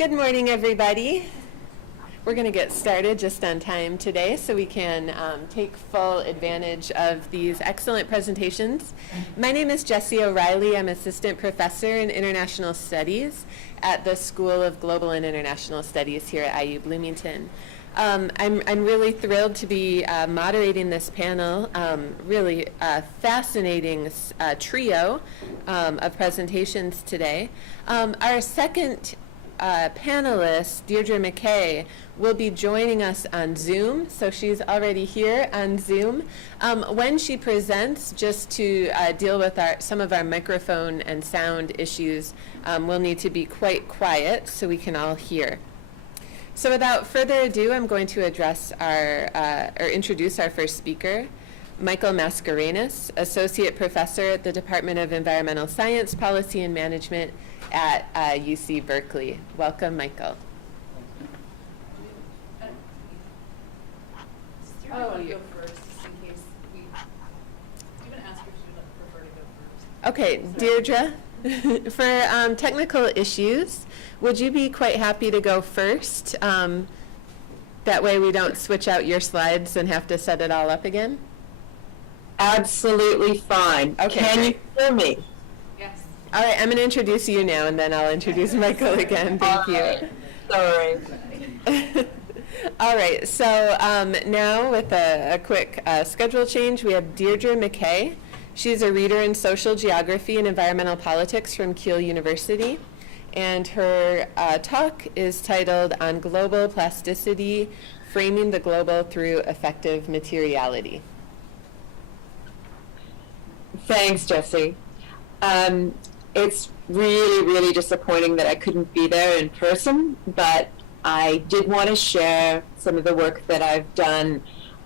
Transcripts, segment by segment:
Good morning, everybody. We're going to get started just on time today so we can take full advantage of these excellent presentations. My name is Jessie O'Reilly. I'm Assistant Professor in International Studies at the School of Global and International Studies here at IU Bloomington. I'm really thrilled to be moderating this panel, really fascinating trio of presentations today. Our second panelist, Deirdre McKay, will be joining us on Zoom, so she's already here on Zoom. When she presents, just to deal with some of our microphone and sound issues, we'll need to be quite quiet so we can all hear. So without further ado, I'm going to address introduce our first speaker, Michael Mascarenhas, Associate Professor at the Department of Environmental Science, Policy and Management at UC Berkeley. Welcome, Michael. Oh, you go first, just in case we. Do you want to ask her if she would prefer to go first? Okay, Deirdre, for technical issues, would you be quite happy to go first? That way we don't switch out your slides and have to set it all up again? Absolutely fine. Okay. Can you hear me? Yes. All right, I'm going to introduce you now, and then I'll introduce Michael again. Thank you. Sorry. All right, so now with a quick schedule change, we have Deirdre McKay. She's a reader in social geography and environmental politics from Keele University. And her talk is titled On Global Plasticity, Framing the Global Through Effective Materiality. Thanks, Jessie. It's really, really disappointing that I couldn't be there in person, but I did want to share some of the work that I've done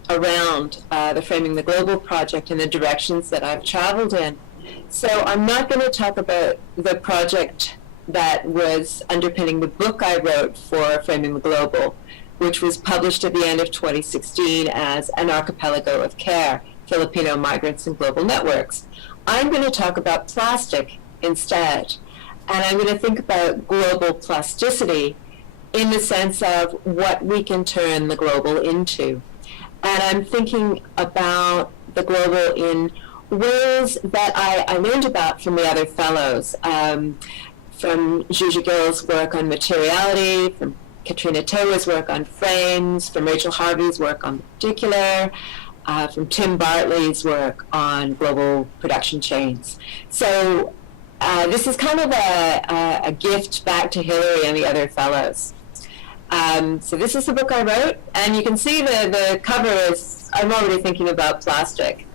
around the Framing the Global project and the directions that I've traveled in. So I'm not going to talk about the project that was underpinning the book I wrote for Framing the Global, which was published at the end of 2016 as An Archipelago of Care, Filipino Migrants and Global Networks. I'm going to talk about plastic instead, and I'm going to think about global plasticity in the sense of what we can turn the global into. And I'm thinking about the global in ways that I learned about from the other fellows, from Juju Gill's work on materiality, from Katrina Tawa's work on frames, from Rachel Harvey's work on particular, from Tim Bartley's work on global production chains. So this is kind of a gift back to Hillary and the other fellows. So this is the book I wrote, and you can see the cover is, I'm already thinking about plastic.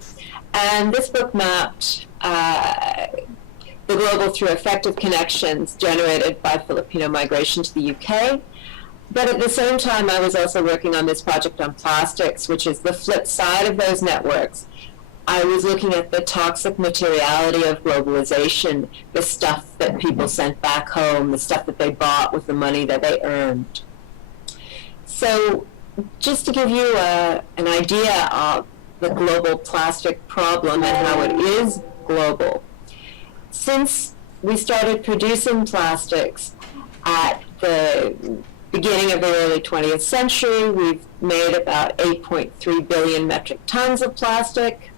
And this book mapped the global through effective connections generated by Filipino migration to the UK. But at the same time, I was also working on this project on plastics, which is the flip side of those networks. I was looking at the toxic materiality of globalization, the stuff that people sent back home, the stuff that they bought with the money that they earned. So just to give you an idea of the global plastic problem and how it is global, since we started producing plastics at the beginning of the early 20th century, we've made about 8.3 billion metric tons of plastic.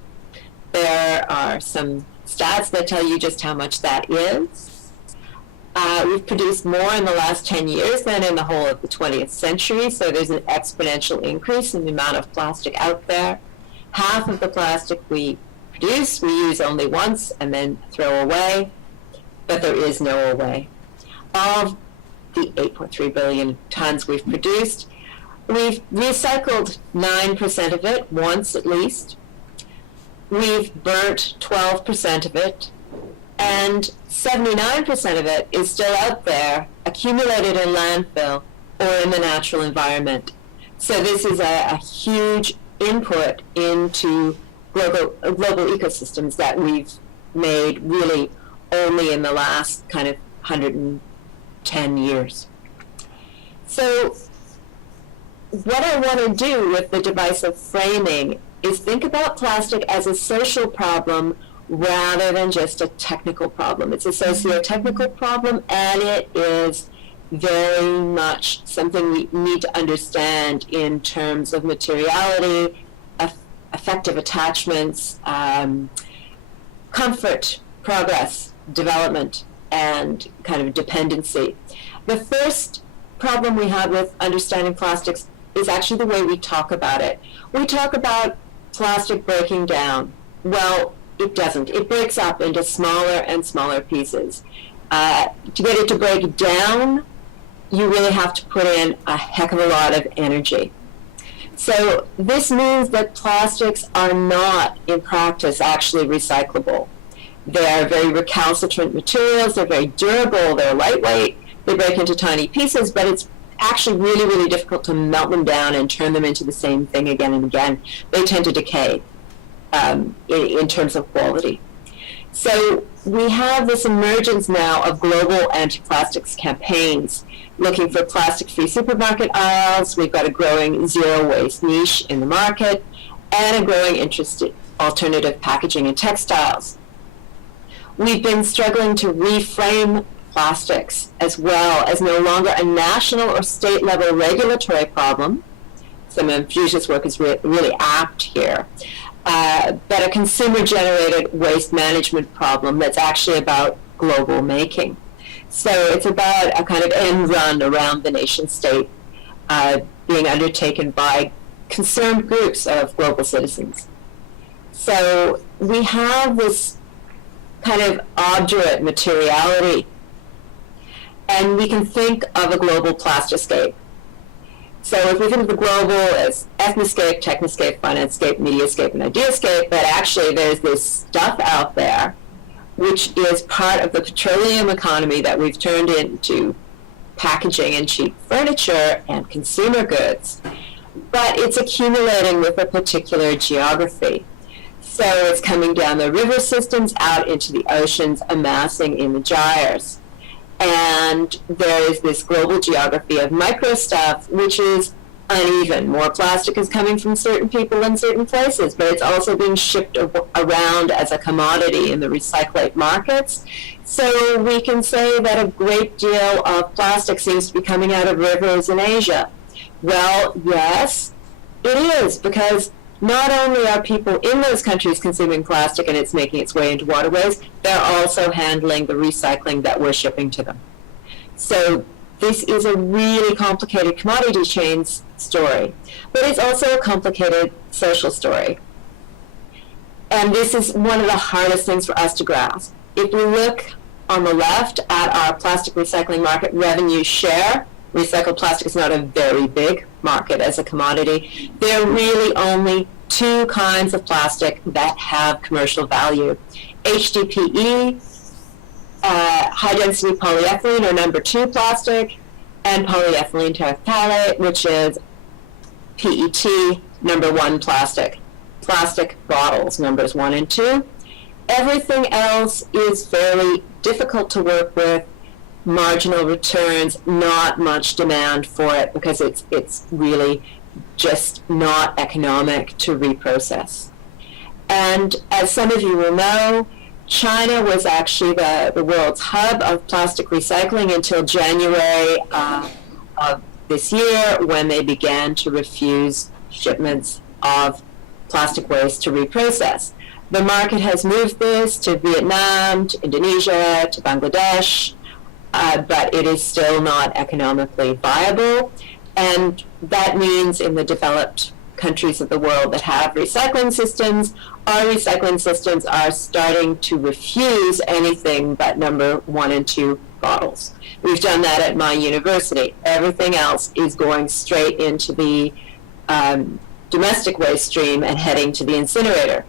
There are some stats that tell you just how much that is. We've produced more in the last 10 years than in the whole of the 20th century, so there's an exponential increase in the amount of plastic out there. Half of the plastic we produce, we use only once and then throw away, but there is no away. Of the 8.3 billion tons we've produced, we've recycled 9% of it, once at least. We've burnt 12% of it, and 79% of it is still out there, accumulated in landfill or in the natural environment. So this is a huge input into global ecosystems that we've made really only in the last kind of 110 years. So what I want to do with the device of framing is think about plastic as a social problem rather than just a technical problem. It's a socio-technical problem, and it is very much something we need to understand in terms of materiality, effective attachments, comfort, progress, development, and kind of dependency. The first problem we have with understanding plastics is actually the way we talk about it. We talk about plastic breaking down. Well, it doesn't. It breaks up into smaller and smaller pieces. To get it to break down, you really have to put in a heck of a lot of energy. So this means that plastics are not, in practice, actually recyclable. They are very recalcitrant materials, they're very durable, they're lightweight, they break into tiny pieces, but it's actually really, really difficult to melt them down and turn them into the same thing again and again. They tend to decay in terms of quality. So we have this emergence now of global anti-plastics campaigns looking for plastic-free supermarket aisles. We've got a growing zero-waste niche in the market and a growing interest in alternative packaging and textiles. We've been struggling to reframe plastics as well as no longer a national or state-level regulatory problem. Some of Fuchsia's work is really apt here. But a consumer-generated waste management problem that's actually about global making. So it's about a kind of end run around the nation state being undertaken by concerned groups of global citizens. So we have this kind of obdurate materiality, and we can think of a global plastiscape. So if we think of the global as ethnoscape, technoscape, financescape, mediascape, and ideascape, but actually there's this stuff out there which is part of the petroleum economy that we've turned into packaging and cheap furniture and consumer goods. But it's accumulating with a particular geography. So it's coming down the river systems out into the oceans, amassing in the gyres. And there is this global geography of micro stuff, which is uneven. More plastic is coming from certain people in certain places, but it's also being shipped around as a commodity in the recyclate markets. So we can say that a great deal of plastic seems to be coming out of rivers in Asia. Well, yes, it is, because not only are people in those countries consuming plastic and it's making its way into waterways, they're also handling the recycling that we're shipping to them. So this is a really complicated commodity chains story, but it's also a complicated social story. And this is one of the hardest things for us to grasp. If we look on the left at our plastic recycling market revenue share, recycled plastic is not a very big market as a commodity. There are really only two kinds of plastic that have commercial value. HDPE, high-density polyethylene, or number 2 plastic, and polyethylene terephthalate, which is PET, number 1 plastic. Plastic bottles, numbers 1 and 2. Everything else is fairly difficult to work with, marginal returns, not much demand for it because it's really just not economic to reprocess. And as some of you will know, China was actually the world's hub of plastic recycling until January of this year, when they began to refuse shipments of plastic waste to reprocess. The market has moved this to Vietnam, to Indonesia, to Bangladesh, but it is still not economically viable. And that means in the developed countries of the world that have recycling systems, our recycling systems are starting to refuse anything but number 1 and 2 bottles. We've done that at my university. Everything else is going straight into the domestic waste stream and heading to the incinerator.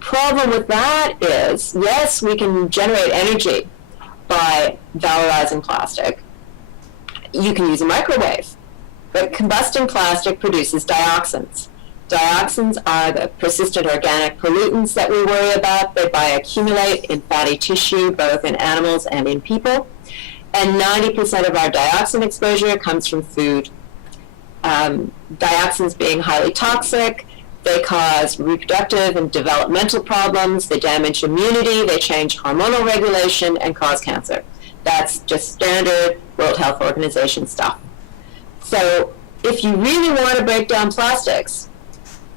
Problem with that is, yes, we can generate energy by valorizing plastic. You can use a microwave, but combusting plastic produces dioxins. Dioxins are the persistent organic pollutants that we worry about. They bioaccumulate in fatty tissue, both in animals and in people. And 90% of our dioxin exposure comes from food. Dioxins being highly toxic, they cause reproductive and developmental problems, they damage immunity, they change hormonal regulation, and cause cancer. That's just standard World Health Organization stuff. So if you really want to break down plastics,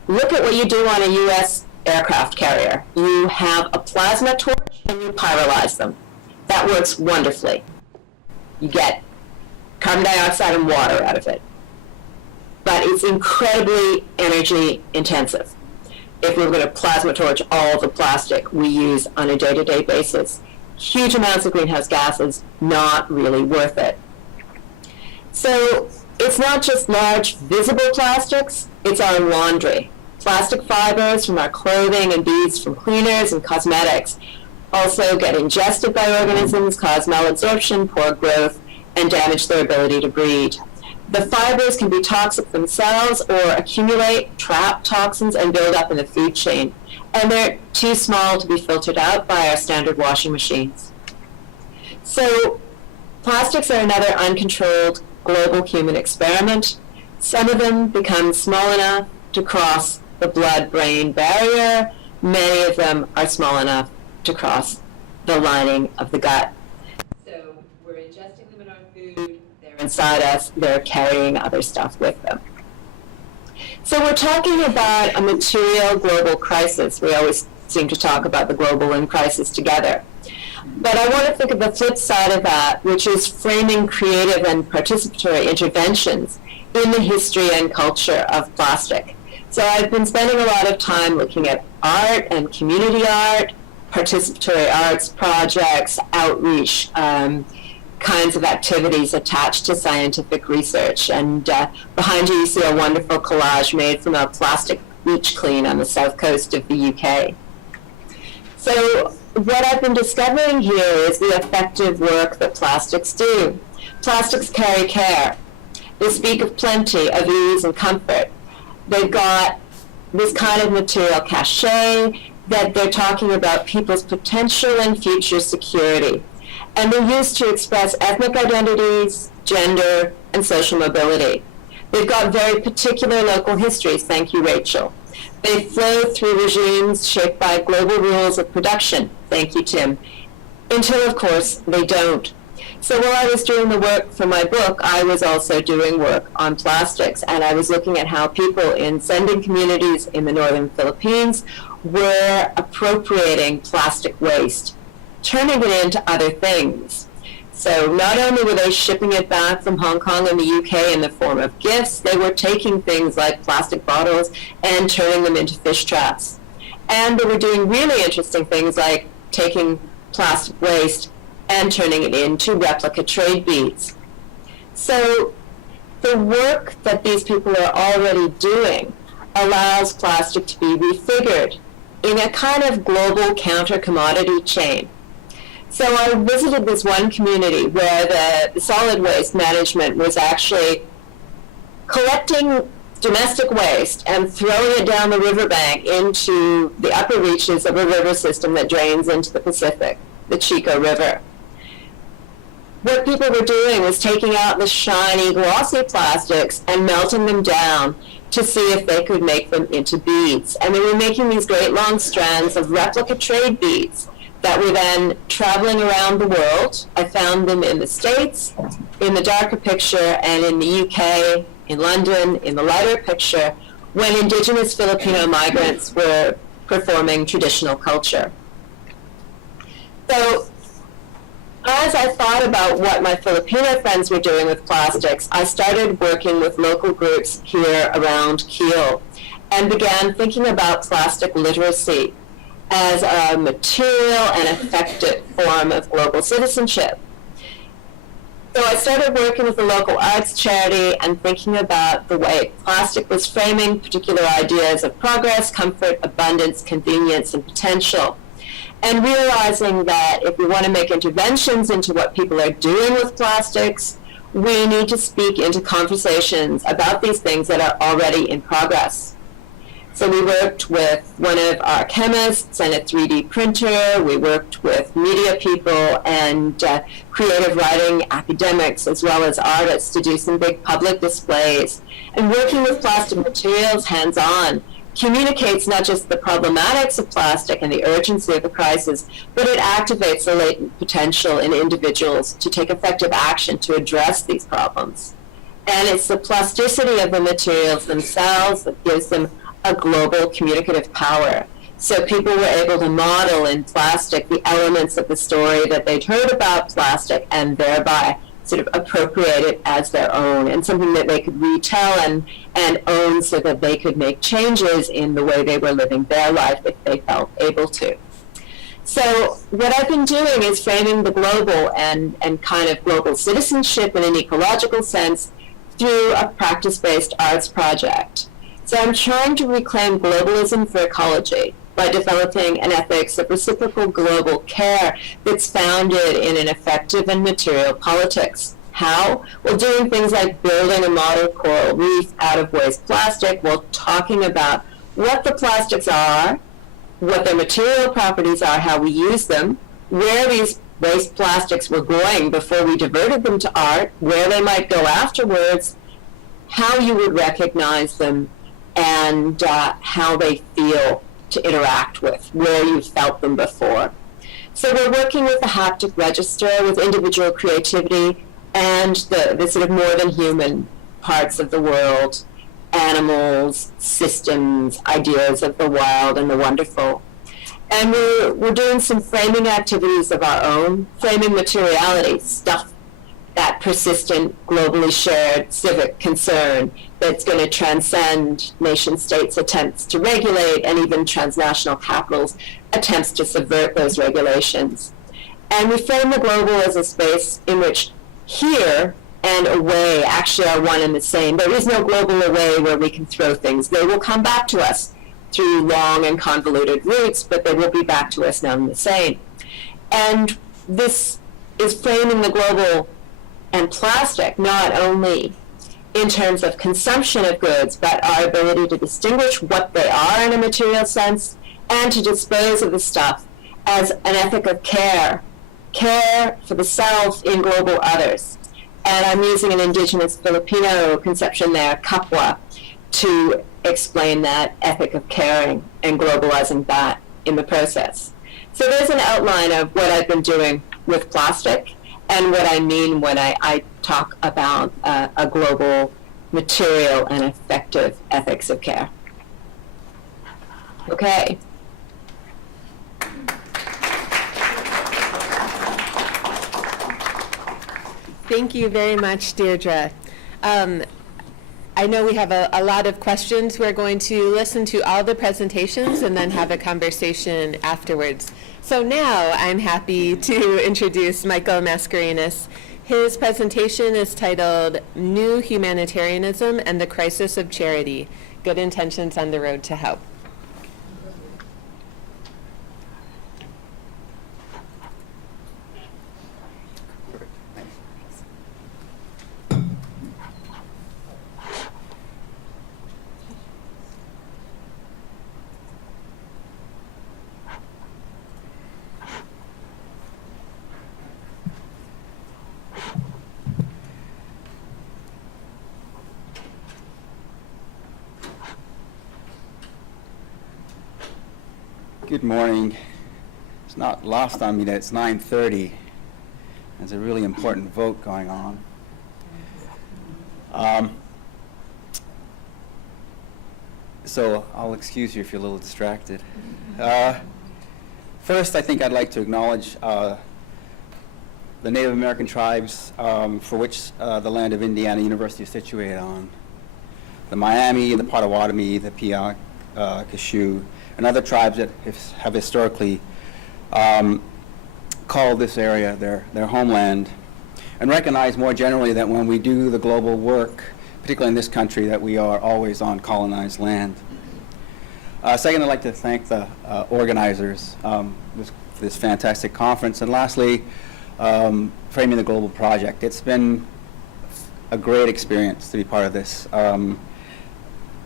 look at what you do on a U.S. aircraft carrier. You have a plasma torch and you pyrolyze them. That works wonderfully. You get carbon dioxide and water out of it. But it's incredibly energy intensive. If we're going to plasma torch all the plastic we use on a day-to-day basis, huge amounts of greenhouse gases, not really worth it. So it's not just large visible plastics, it's our laundry. Plastic fibers from our clothing and beads from cleaners and cosmetics also get ingested by organisms, cause malabsorption, poor growth, and damage their ability to breed. The fibers can be toxic themselves or accumulate, trap toxins, and build up in the food chain. And they're too small to be filtered out by our standard washing machines. So plastics are another uncontrolled global human experiment. Some of them become small enough to cross the blood-brain barrier. Many of them are small enough to cross the lining of the gut. So we're ingesting them in our food, they're inside us, they're carrying other stuff with them. So we're talking about a material global crisis. We always seem to talk about the global in crisis together. But I want to think of the flip side of that, which is framing creative and participatory interventions in the history and culture of plastic. So I've been spending a lot of time looking at art and community art, participatory arts projects, outreach, kinds of activities attached to scientific research. And behind you see a wonderful collage made from a plastic beach clean on the south coast of the UK. So what I've been discovering here is the effective work that plastics do. Plastics carry care. They speak of plenty, of ease and comfort. They've got this kind of material cachet that they're talking about people's potential and future security. And they're used to express ethnic identities, gender, and social mobility. They've got very particular local histories, thank you, Rachel. They flow through regimes shaped by global rules of production, thank you, Tim, until, of course, they don't. So while I was doing the work for my book, I was also doing work on plastics, and I was looking at how people in sending communities in the northern Philippines were appropriating plastic waste, turning it into other things. So not only were they shipping it back from Hong Kong and the UK in the form of gifts, they were taking things like plastic bottles and turning them into fish traps. And they were doing really interesting things like taking plastic waste and turning it into replica trade beads. So the work that these people are already doing allows plastic to be refigured in a kind of global counter-commodity chain. So I visited this one community where the solid waste management was actually collecting domestic waste and throwing it down the riverbank into the upper reaches of a river system that drains into the Pacific, the Chico River. What people were doing was taking out the shiny, glossy plastics and melting them down to see if they could make them into beads. And they were making these great long strands of replica trade beads that were then traveling around the world. I found them in the States, in the darker picture, and in the UK, in London, in the lighter picture, when indigenous Filipino migrants were performing traditional culture. So as I thought about what my Filipino friends were doing with plastics, I started working with local groups here around Kiel and began thinking about plastic literacy as a material and effective form of global citizenship. So I started working with the local arts charity and thinking about the way plastic was framing particular ideas of progress, comfort, abundance, convenience, and potential. And realizing that if we want to make interventions into what people are doing with plastics, we need to speak into conversations about these things that are already in progress. So we worked with one of our chemists and a 3D printer. We worked with media people and creative writing academics as well as artists to do some big public displays. And working with plastic materials hands-on communicates not just the problematics of plastic and the urgency of the crisis, but it activates the latent potential in individuals to take effective action to address these problems. And it's the plasticity of the materials themselves that gives them a global communicative power. So people were able to model in plastic the elements of the story that they'd heard about plastic and thereby sort of appropriate it as their own and something that they could retell and own so that they could make changes in the way they were living their life if they felt able to. So what I've been doing is framing the global and kind of global citizenship in an ecological sense through a practice-based arts project. So I'm trying to reclaim globalism for ecology by developing an ethics of reciprocal global care that's founded in an effective and material politics. How? Well, doing things like building a model coral reef out of waste plastic while talking about what the plastics are, what their material properties are, how we use them, where these waste plastics were going before we diverted them to art, where they might go afterwards, how you would recognize them, and how they feel to interact with, where you've felt them before. So we're working with the haptic register, with individual creativity, and the sort of more than human parts of the world, animals, systems, ideas of the wild and the wonderful. And we're doing some framing activities of our own, framing materiality, stuff, that persistent, globally shared civic concern that's going to transcend nation states' attempts to regulate and even transnational capitals' attempts to subvert those regulations. And we frame the global as a space in which here and away actually are one and the same. There is no global away where we can throw things. They will come back to us through long and convoluted routes, but they will be back to us none the same. And this is framing the global and plastic not only in terms of consumption of goods, but our ability to distinguish what they are in a material sense and to dispose of the stuff as an ethic of care for the self in global others. And I'm using an indigenous Filipino conception there, kapwa, to explain that ethic of caring and globalizing that in the process. So there's an outline of what I've been doing with plastic and what I mean when I talk about a global, material, and effective ethics of care. Okay. Thank you very much, Deirdre. I know we have a lot of questions. We're going to listen to all the presentations and then have a conversation afterwards. So now I'm happy to introduce Michael Mascarenas. His presentation is titled New Humanitarianism and the Crisis of Charity, Good Intentions on the Road to Help. Good morning. It's not lost on me that it's 9:30. There's a really important vote going on. So I'll excuse you if you're a little distracted. First, I think I'd like to acknowledge the Native American tribes for which the land of Indiana University is situated on. The Miami, the Potawatomi, the Piak, Cashew, and other tribes that have historically called this area their homeland, and recognize more generally that when we do the global work, particularly in this country, that we are always on colonized land. Second, I'd like to thank the organizers this fantastic conference, and lastly, Framing the Global Project. It's been a great experience to be part of this.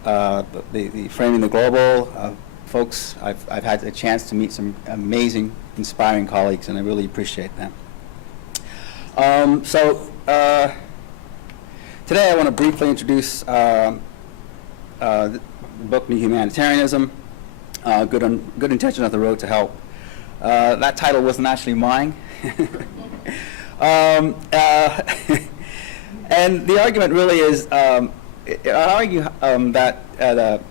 The Framing the Global folks, I've had a chance to meet some amazing, inspiring colleagues, and I really appreciate them. Today I want to briefly introduce book, New Humanitarianism, Good Intention of the Road to Help. That title wasn't actually mine. And the argument really is, I argue that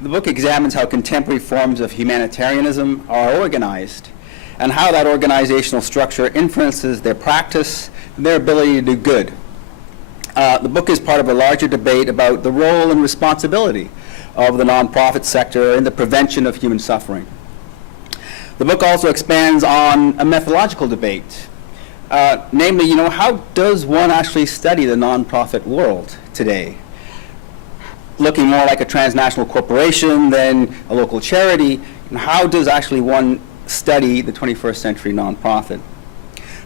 the book examines how contemporary forms of humanitarianism are organized and how that organizational structure influences their practice and their ability to do good. The book is part of a larger debate about the role and responsibility of the nonprofit sector in the prevention of human suffering. The book also expands on a methodological debate. Namely, how does one actually study the nonprofit world today? Looking more like a transnational corporation than a local charity, and how does actually one study the 21st century nonprofit?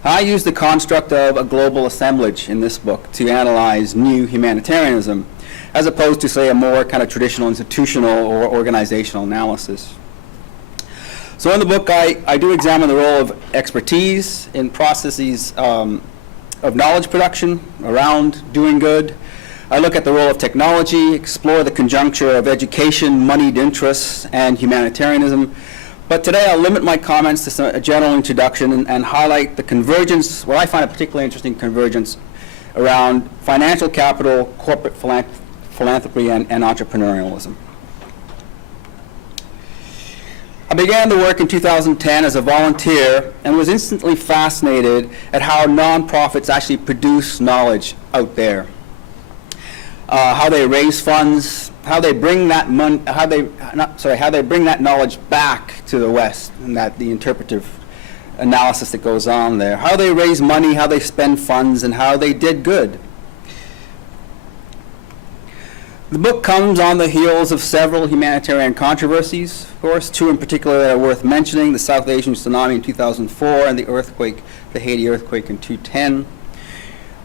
I use the construct of a global assemblage in this book to analyze new humanitarianism, as opposed to, say, a more kind of traditional institutional or organizational analysis. So in the book, I do examine the role of expertise in processes of knowledge production around doing good. I look at the role of technology, explore the conjuncture of education, moneyed interests, and humanitarianism. But today I'll limit my comments to a general introduction and highlight the convergence, what I find a particularly interesting convergence around financial capital, corporate philanthropy, and entrepreneurialism. I began the work in 2010 as a volunteer and was instantly fascinated at how nonprofits actually produce knowledge out there. How they raise funds, how they bring that how they bring that knowledge back to the West, and that the interpretive analysis that goes on there. How they raise money, how they spend funds, and how they did good. The book comes on the heels of several humanitarian controversies, of course, two in particular that are worth mentioning: the South Asian tsunami in 2004 and the Haiti earthquake in 2010.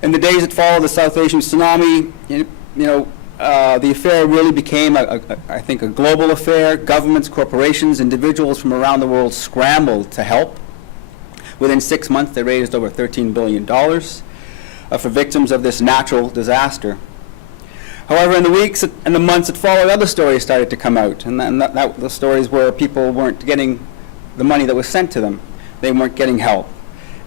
In the days that followed the South Asian tsunami, the affair really became, I think, a global affair. Governments, corporations, individuals from around the world scrambled to help. Within 6 months, they raised over $13 billion for victims of this natural disaster. However, in the weeks and the months that followed, other stories started to come out, and the stories where people weren't getting the money that was sent to them. They weren't getting help.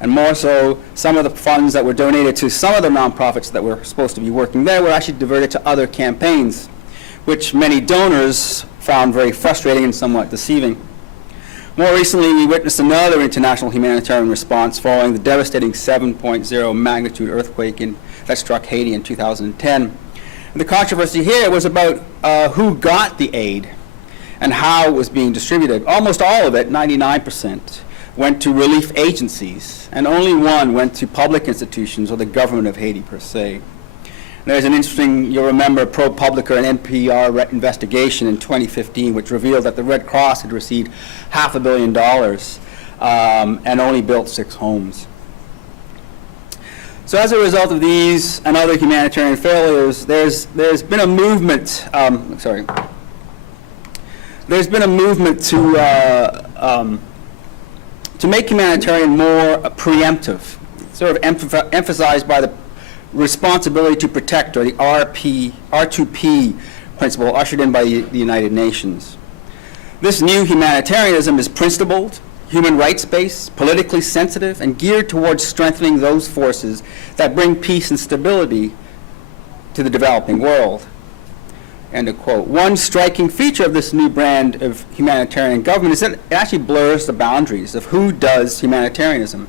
And more so, some of the funds that were donated to some of the nonprofits that were supposed to be working there were actually diverted to other campaigns, which many donors found very frustrating and somewhat deceiving. More recently, we witnessed another international humanitarian response following the devastating 7.0 magnitude earthquake that struck Haiti in 2010. And the controversy here was about who got the aid and how it was being distributed. Almost all of it, 99%, went to relief agencies, and only one went to public institutions or the government of Haiti per se. There's an interesting, you'll remember, ProPublica and NPR investigation in 2015, which revealed that the Red Cross had received $500 million and only built 6 homes. So as a result of these and other humanitarian failures, there's been a movement. There's been a movement to make humanitarian more preemptive, sort of emphasized by the responsibility to protect, or the R2P principle ushered in by the United Nations. This new humanitarianism is principled, human rights-based, politically sensitive, and geared towards strengthening those forces that bring peace and stability to the developing world. End of quote. One striking feature of this new brand of humanitarian government is that it actually blurs the boundaries of who does humanitarianism,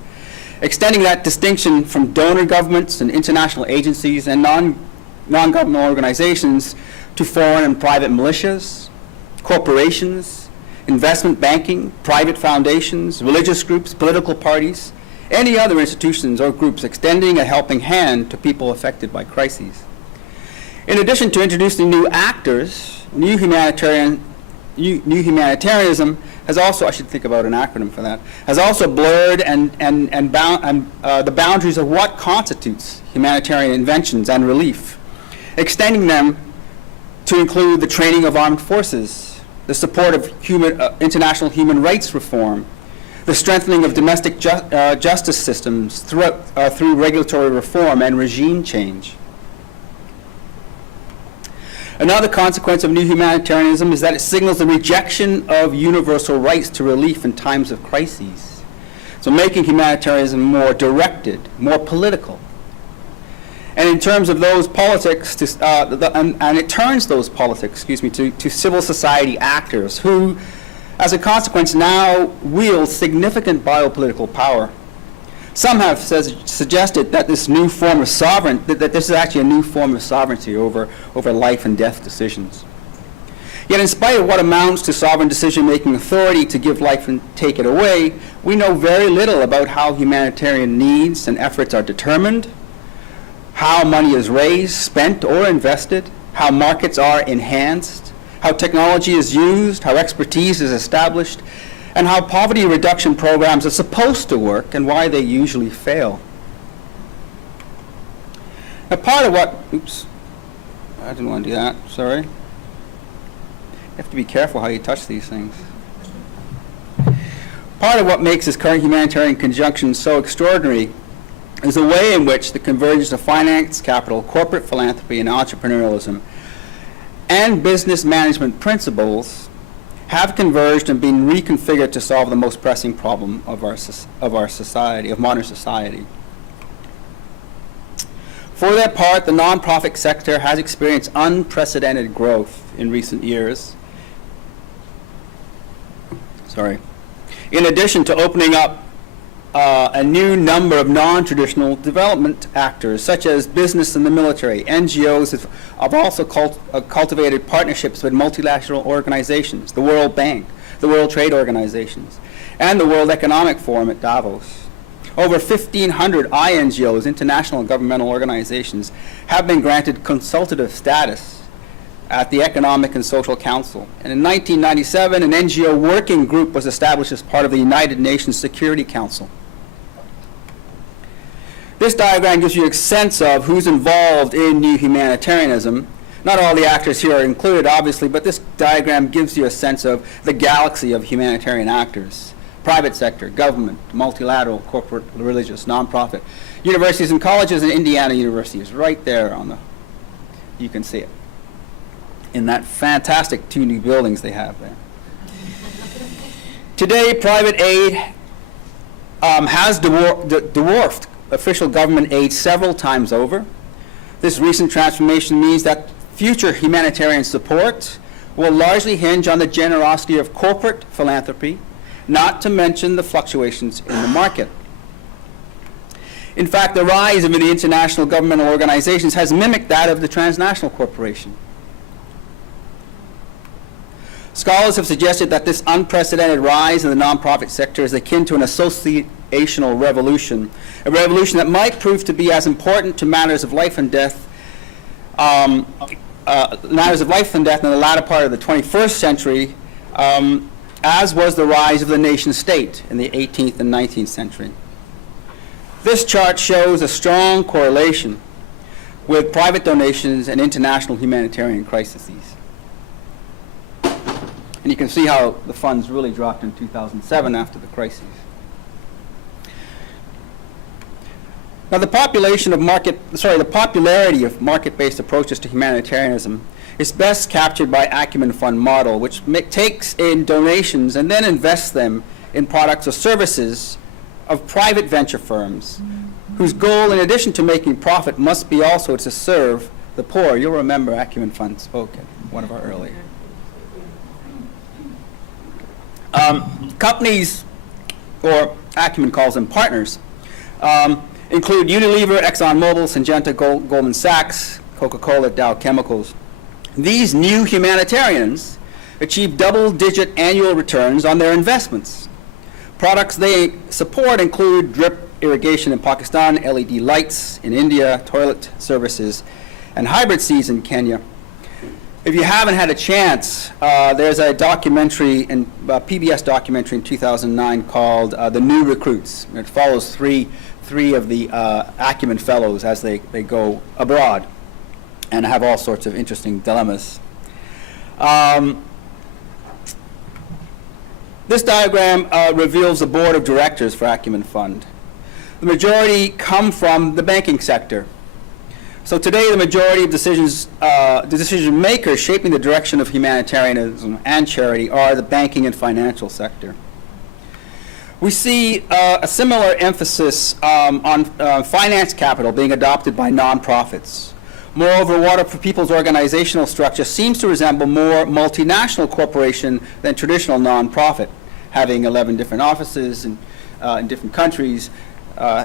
extending that distinction from donor governments and international agencies and non-governmental organizations to foreign and private militias, corporations, investment banking, private foundations, religious groups, political parties, any other institutions or groups extending a helping hand to people affected by crises. In addition to introducing new actors, new humanitarianism has also, I should think about an acronym for that, has also blurred the boundaries of what constitutes humanitarian inventions and relief, extending them to include the training of armed forces, the support of international human rights reform, the strengthening of domestic justice systems through regulatory reform and regime change. Another consequence of new humanitarianism is that it signals the rejection of universal rights to relief in times of crises. So making humanitarianism more directed, more political. And in terms of those politics, and it turns those politics, to civil society actors who, as a consequence, now wield significant biopolitical power. Some have suggested that this new form of that this is actually a new form of sovereignty over life and death decisions. Yet in spite of what amounts to sovereign decision-making authority to give life and take it away, we know very little about how humanitarian needs and efforts are determined, how money is raised, spent, or invested, how markets are enhanced, how technology is used, how expertise is established, and how poverty reduction programs are supposed to work and why they usually fail. Now, part of what, oops, I didn't want to do that, sorry. You have to be careful how you touch these things. Part of what makes this current humanitarian conjunction so extraordinary is the way in which the convergence of finance, capital, corporate philanthropy, and entrepreneurialism and business management principles have converged and been reconfigured to solve the most pressing problem of our society, of modern society. For their part, the nonprofit sector has experienced unprecedented growth in recent years. In addition to opening up a new number of non-traditional development actors, such as business and the military. NGOs have also cultivated partnerships with multilateral organizations, the World Bank, the World Trade Organizations, and the World Economic Forum at Davos. Over 1,500 INGOs, international governmental organizations, have been granted consultative status at the Economic and Social Council. And in 1997, an NGO working group was established as part of the United Nations Security Council. This diagram gives you a sense of who's involved in new humanitarianism. Not all the actors here are included, obviously, but this diagram gives you a sense of the galaxy of humanitarian actors. Private sector, government, multilateral, corporate, religious, nonprofit. Universities and colleges, and Indiana University is right there on the, you can see it, in that fantastic 2 new buildings they have there. Today, private aid has dwarfed official government aid several times over. This recent transformation means that future humanitarian support will largely hinge on the generosity of corporate philanthropy, not to mention the fluctuations in the market. In fact, the rise of the international governmental organizations has mimicked that of the transnational corporation. Scholars have suggested that this unprecedented rise in the nonprofit sector is akin to an associational revolution, a revolution that might prove to be as important to matters of life and death, in the latter part of the 21st century, as was the rise of the nation state in the 18th and 19th century. This chart shows a strong correlation with private donations and international humanitarian crises. And you can see how the funds really dropped in 2007 after the crises. Now, the popularity of market-based approaches to humanitarianism is best captured by Acumen Fund model, which takes in donations and then invests them in products or services of private venture firms, whose goal, in addition to making profit, must be also to serve the poor. You'll remember Acumen Fund spoke at one of our earlier. Companies, or Acumen calls them partners, include Unilever, ExxonMobil, Syngenta, Goldman Sachs, Coca-Cola, Dow Chemicals. These new humanitarians achieve double-digit annual returns on their investments. Products they support include drip irrigation in Pakistan, LED lights in India, toilet services, and hybrid seeds in Kenya. If you haven't had a chance, there's a documentary, PBS documentary in 2009 called The New Recruits. It follows three of the Acumen fellows as they go abroad and have all sorts of interesting dilemmas. This diagram reveals the board of directors for Acumen Fund. The majority come from the banking sector, So today, the majority of the decision makers shaping the direction of humanitarianism and charity are the banking and financial sector. We see a similar emphasis on finance capital being adopted by nonprofits. Moreover, Water for People's organizational structure seems to resemble more multinational corporation than traditional nonprofit, having 11 different offices in different countries,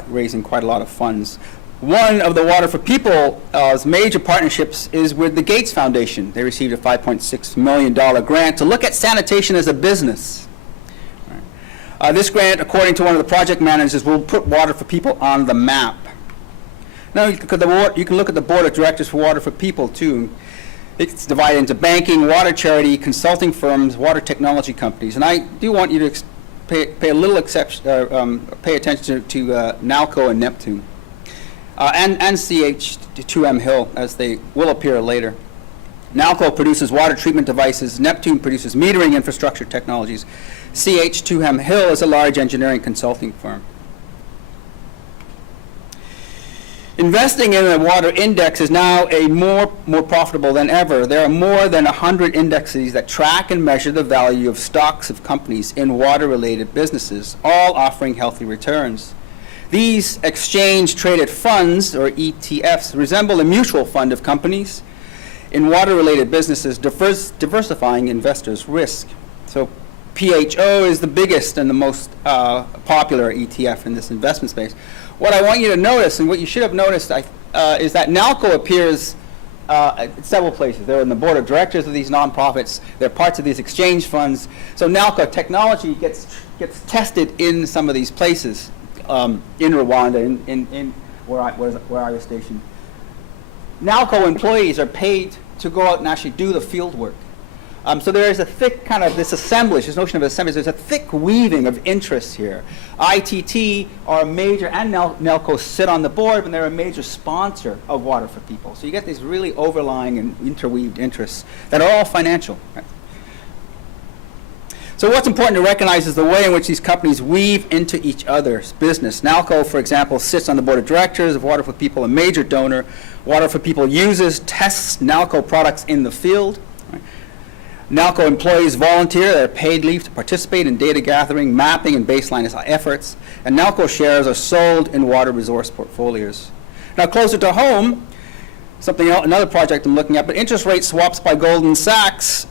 raising quite a lot of funds. One of the Water for People's major partnerships is with the Gates Foundation. They received a $5.6 million grant to look at sanitation as a business. This grant, according to one of the project managers, will put Water for People on the map. Now, you can look at the board of directors for Water for People, too. It's divided into banking, water charity, consulting firms, water technology companies. And I do want you to pay a little pay attention to Nalco and Neptune, and CH2M Hill, as they will appear later. Nalco produces water treatment devices. Neptune produces metering infrastructure technologies. CH2M Hill is a large engineering consulting firm. Investing in a water index is now more profitable than ever. There are more than 100 indexes that track and measure the value of stocks of companies in water-related businesses, all offering healthy returns. These exchange-traded funds, or ETFs, resemble a mutual fund of companies in water-related businesses, diversifying investors' risk. So PHO is the biggest and the most popular ETF in this investment space. What I want you to notice, and what you should have noticed, is that Nalco appears at several places. They're in the board of directors of these nonprofits. They're parts of these exchange funds. So Nalco technology gets tested in some of these places, in Rwanda, in where I was stationed. Nalco employees are paid to go out and actually do the field work. So there is a thick kind of this assemblage, this notion of assemblage. There's a thick weaving of interests here. ITT are a major, and Nalco sit on the board, and they're a major sponsor of Water for People. So you get these really overlying and interweaved interests that are all financial. Right? So what's important to recognize is the way in which these companies weave into each other's business. Nalco, for example, sits on the board of directors of Water for People, a major donor. Water for People tests Nalco products in the field. Right? Nalco employees volunteer, they're paid leave to participate in data gathering, mapping, and baseline efforts, and Nalco shares are sold in water resource portfolios. Now, closer to home, another project I'm looking at, but interest rate swaps by Goldman Sachs,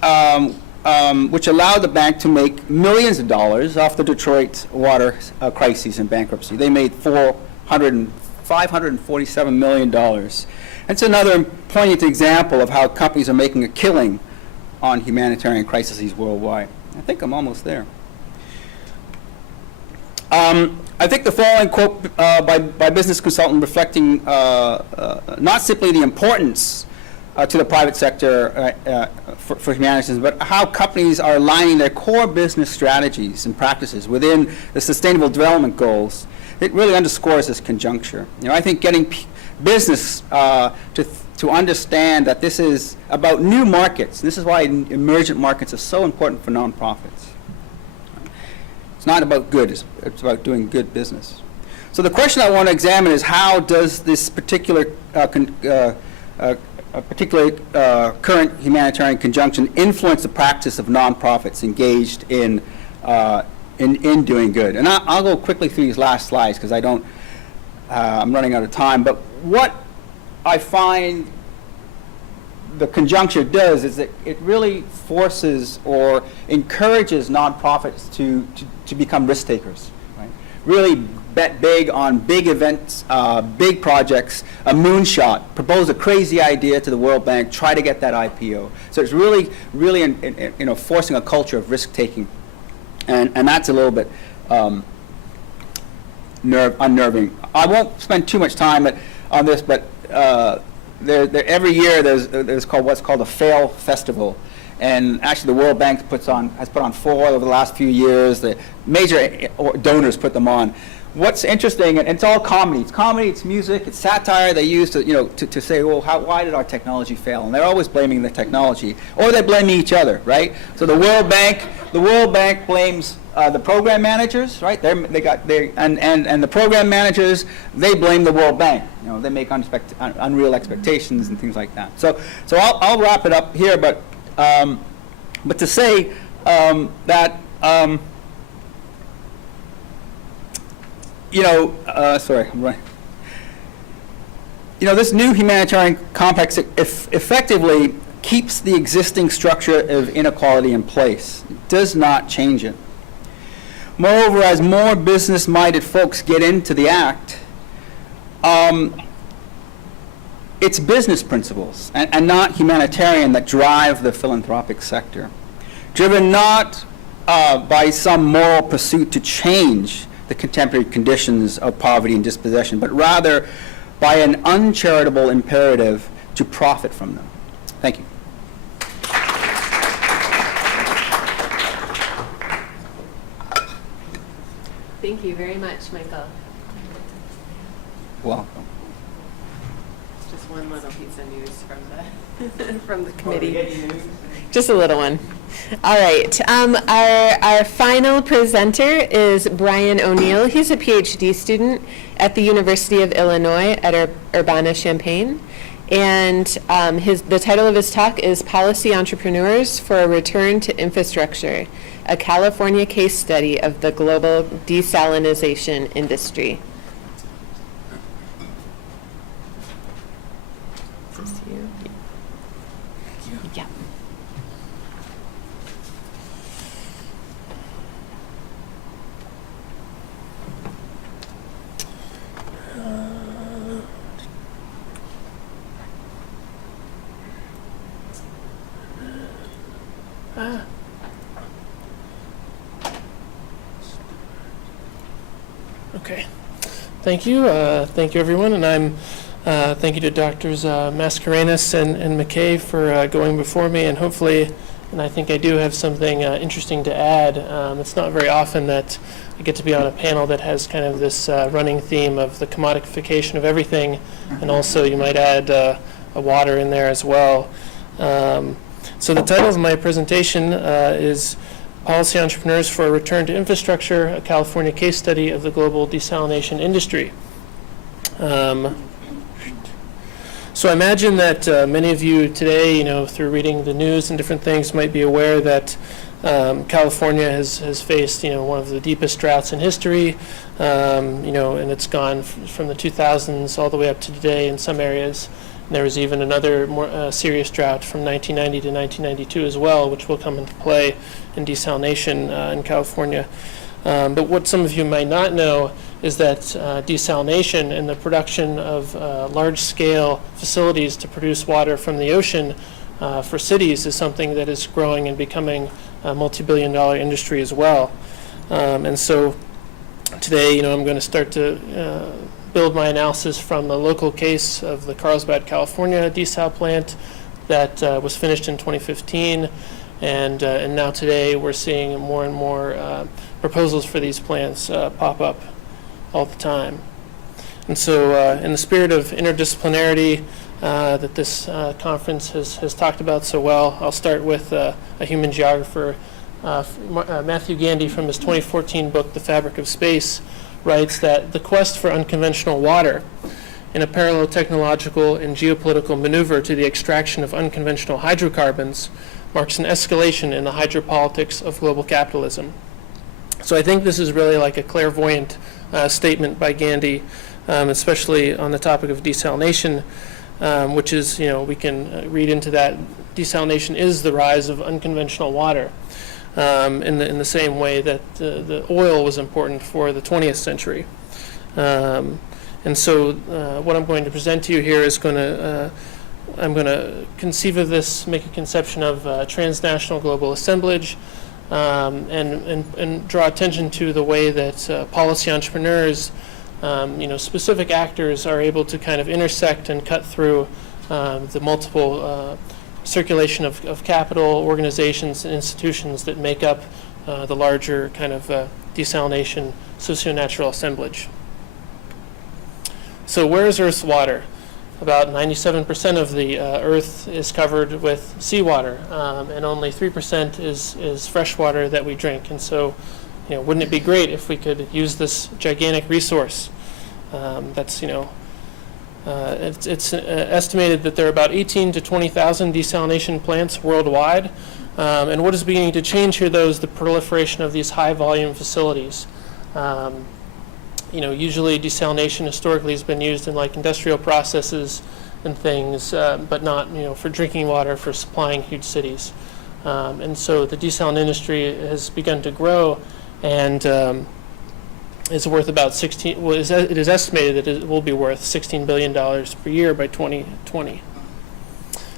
which allowed the bank to make millions of dollars off the Detroit water crises and bankruptcy. They made $547 million. It's another poignant example of how companies are making a killing on humanitarian crises worldwide. I think I'm almost there. I think the following quote by business consultant reflecting not simply the importance to the private sector for humanities, but how companies are aligning their core business strategies and practices within the Sustainable Development Goals. It really underscores this conjuncture. I think getting business to understand that this is about new markets. This is why emergent markets are so important for nonprofits. It's not about good, it's about doing good business. So the question I want to examine is, how does this particular current humanitarian conjunction influence the practice of nonprofits engaged in doing good? And I'll go quickly through these last slides because I'm running out of time. But what I find the conjuncture does is that it really forces or encourages nonprofits to become risk takers, right? Really bet big on big events, big projects, a moonshot, propose a crazy idea to the World Bank, try to get that IPO. So it's really forcing a culture of risk taking, and that's a little bit unnerving. I won't spend too much time on this, but every year there's what's called a Fail Festival, And actually, the World Bank has put on 4 over the last few years. The major donors put them on. What's interesting, and it's all comedy. It's comedy, it's music, it's satire. They use to say, well, why did our technology fail? And they're always blaming the technology, or they're blaming each other, right? So the World Bank blames the program managers, right? And the program managers, they blame the World Bank. They make unreal expectations and things like that. So I'll wrap it up here, but to say that. Sorry, I'm running. This new humanitarian complex effectively keeps the existing structure of inequality in place. It does not change it. Moreover, as more business-minded folks get into the act, it's business principles and not humanitarian that drive the philanthropic sector, driven not by some moral pursuit to change the contemporary conditions of poverty and dispossession, but rather by an uncharitable imperative to profit from them. Thank you. Thank you very much, Michael. Welcome. Just one little piece of news from the committee. Just a little one. All right. Our final presenter is Brian O'Neill. He's a PhD student at the University of Illinois at Urbana-Champaign. And the title of his talk is Policy Entrepreneurs for a Return to Infrastructure, a California Case Study of the Global Desalinization Industry. Is this you? Yeah. Okay. Thank you. Thank you, everyone. And thank you to Drs. Mascarenas and McKay for going before me. And hopefully, and I think I do have something interesting to add. It's not very often that I get to be on a panel that has kind of this running theme of the commodification of everything. And also, you might add a water in there as well. So the title of my presentation is Policy Entrepreneurs for a Return to Infrastructure, a California Case Study of the Global Desalination Industry. So I imagine that many of you today, through reading the news and different things, might be aware that California has faced, one of the deepest droughts in history, and it's gone from the 2000s all the way up to today in some areas. There was even another more serious drought from 1990 to 1992 as well, which will come into play in desalination in California. But what some of you might not know is that desalination and the production of large-scale facilities to produce water from the ocean for cities is something that is growing and becoming a multi-billion-dollar industry as well. And so today, I'm going to start to build my analysis from the local case of the Carlsbad, California desal plant that was finished in 2015. And now today we're seeing more and more proposals for these plants pop up all the time. And so in the spirit of interdisciplinarity that this conference has talked about so well, I'll start with a human geographer. Matthew Gandy, from his 2014 book, The Fabric of Space, writes that the quest for unconventional water in a parallel technological and geopolitical maneuver to the extraction of unconventional hydrocarbons marks an escalation in the hydropolitics of global capitalism. So I think this is really like a clairvoyant statement by Gandy, especially on the topic of desalination, which is, we can read into that desalination is the rise of unconventional water. In the same way that the oil was important for the 20th century. And so what I'm going to present to you here is I'm going to conceive of this, make a conception of transnational global assemblage, and draw attention to the way that policy entrepreneurs, specific actors are able to kind of intersect and cut through the multiple circulation of capital, organizations, and institutions that make up the larger kind of desalination socio-natural assemblage. So where is Earth's water? About 97% of the Earth is covered with seawater, and only 3% is fresh water that we drink. And so, wouldn't it be great if we could use this gigantic resource? That's, it's estimated that there are about 18 to 20,000 desalination plants worldwide. And what is beginning to change here, though, is the proliferation of these high-volume facilities. Usually desalination historically has been used in like industrial processes and things, but not, for drinking water, for supplying huge cities. And so the desalination industry has begun to grow, and is worth about it is estimated that it will be worth $16 billion per year by 2020.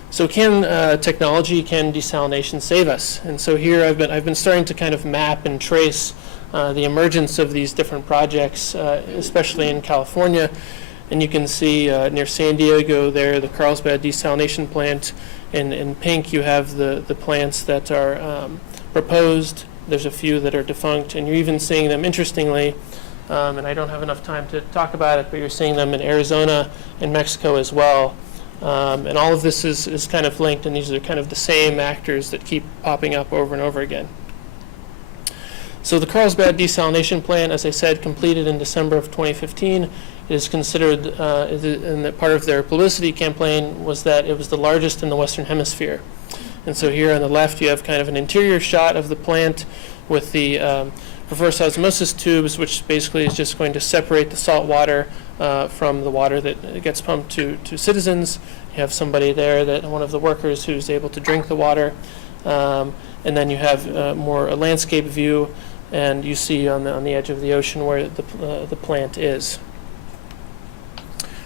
So can desalination save us? And so here I've been starting to kind of map and trace the emergence of these different projects, especially in California. And you can see near San Diego there, the Carlsbad desalination plant. In pink, you have the plants that are proposed. There's a few that are defunct, and you're even seeing them, interestingly, and I don't have enough time to talk about it, but you're seeing them in Arizona and Mexico as well. And all of this is kind of linked, and these are kind of the same actors that keep popping up over and over again. So the Carlsbad desalination plant, as I said, completed in December of 2015. It is considered, and that part of their publicity campaign was that it was the largest in the Western Hemisphere. And so here on the left, you have kind of an interior shot of the plant with the reverse osmosis tubes, which basically is just going to separate the salt water from the water that gets pumped to citizens. You have somebody there, one of the workers, who's able to drink the water. And then you have more a landscape view, and you see on the edge of the ocean where the plant is.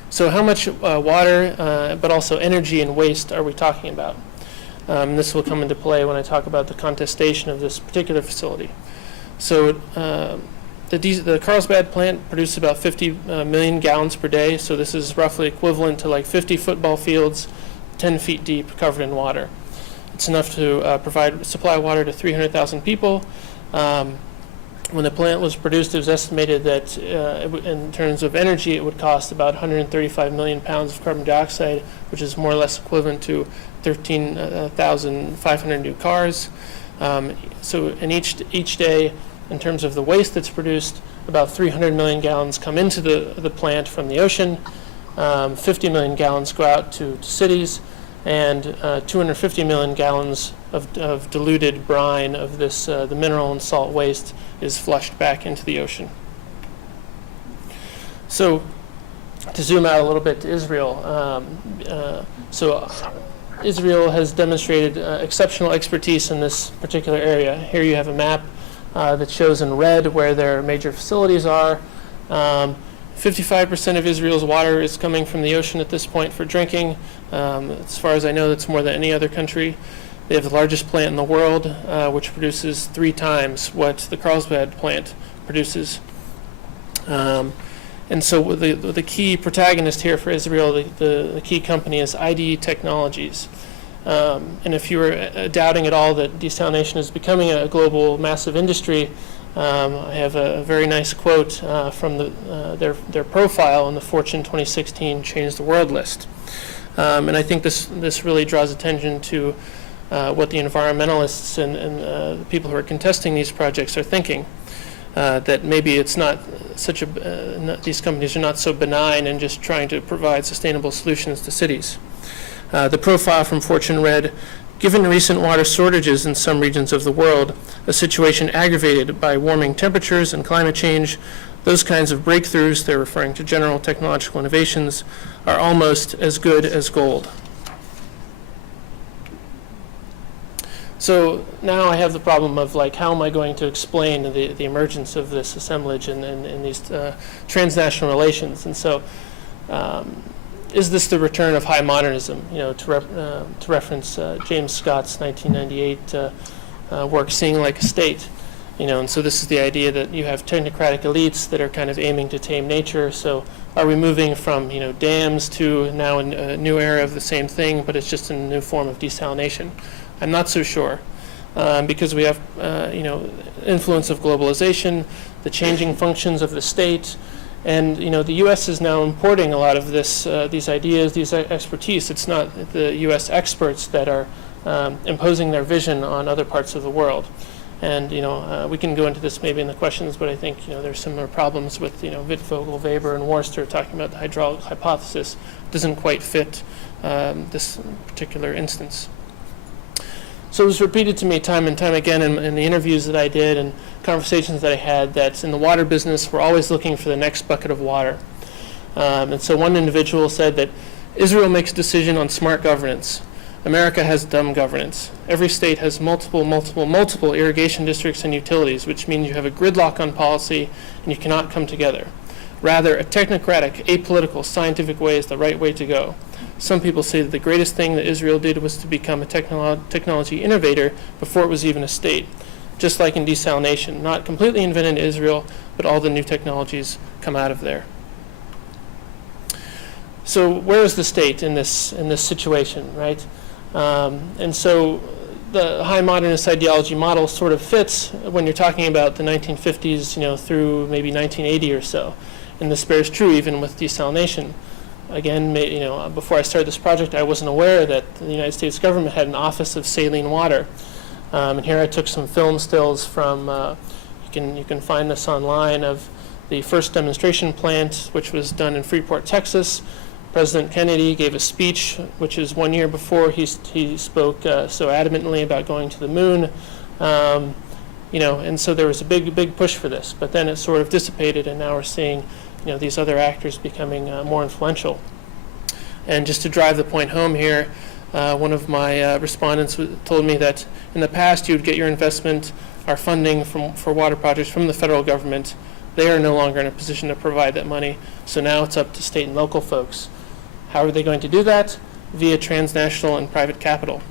So how much water, but also energy and waste are we talking about? This will come into play when I talk about the contestation of this particular facility. So the Carlsbad plant produces about 50 million gallons per day, so this is roughly equivalent to like 50 football fields, 10 feet deep, covered in water. It's enough to supply water to 300,000 people. When the plant was produced, it was estimated that in terms of energy, it would cost about 135 million pounds of carbon dioxide, which is more or less equivalent to 13,500 new cars. So in each day, in terms of the waste that's produced, about 300 million gallons come into the plant from the ocean, 50 million gallons go out to cities, and 250 million gallons of diluted brine of this, the mineral and salt waste is flushed back into the ocean. So to zoom out a little bit to Israel, Israel has demonstrated exceptional expertise in this particular area. Here you have a map that shows in red where their major facilities are. 55% of Israel's water is coming from the ocean at this point for drinking. As far as I know, that's more than any other country. They have the largest plant in the world, which produces 3 times what the Carlsbad plant produces. And so the key protagonist here for Israel, the key company, is ID Technologies. And if you were doubting at all that desalination is becoming a global massive industry, I have a very nice quote from their profile on the Fortune 2016 Change the World list. And I think this really draws attention to what the environmentalists and the people who are contesting these projects are thinking. That maybe it's not these companies are not so benign and just trying to provide sustainable solutions to cities. The profile from Fortune read, given recent water shortages in some regions of the world, a situation aggravated by warming temperatures and climate change, those kinds of breakthroughs, they're referring to general technological innovations, are almost as good as gold. So now I have the problem of how am I going to explain the emergence of this assemblage and these transnational relations? And so is this the return of high modernism? To reference James Scott's 1998 work, Seeing Like a State. And so this is the idea that you have technocratic elites that are kind of aiming to tame nature. So are we moving from, dams to now a new era of the same thing, but it's just a new form of desalination? I'm not so sure, because we have, influence of globalization, the changing functions of the state, and the U.S. is now importing a lot of these ideas, these expertise. It's not the U.S. experts that are imposing their vision on other parts of the world. And we can go into this maybe in the questions, but I think there's similar problems with Wittfogel, Weber, and Worcester talking about the hydraulic hypothesis. It doesn't quite fit this particular instance. So it was repeated to me time and time again in the interviews that I did and conversations that I had that in the water business we're always looking for the next bucket of water. And so one individual said that Israel makes a decision on smart governance. America has dumb governance. Every state has multiple irrigation districts and utilities, which means you have a gridlock on policy and you cannot come together. Rather, a technocratic, apolitical, scientific way is the right way to go. Some people say that the greatest thing that Israel did was to become a technology innovator before it was even a state. Just like in desalination, not completely invented in Israel, but all the new technologies come out of there. So where is the state in this situation, right? And so the high modernist ideology model sort of fits when you're talking about the 1950s, through maybe 1980 or so. And this bears true even with desalination. Again, before I started this project, I wasn't aware that the United States government had an Office of Saline Water. And here I took some film stills from, you can find this online, of the first demonstration plant, which was done in Freeport, Texas. President Kennedy gave a speech, which is 1 year before he spoke so adamantly about going to the moon. And so there was a big push for this. But then it sort of dissipated, and now we're seeing these other actors becoming more influential. And just to drive the point home here, one of my respondents told me that in the past you would get your investment or funding for water projects from the federal government. They are no longer in a position to provide that money, so now it's up to state and local folks. How are they going to do that? Via transnational and private capital.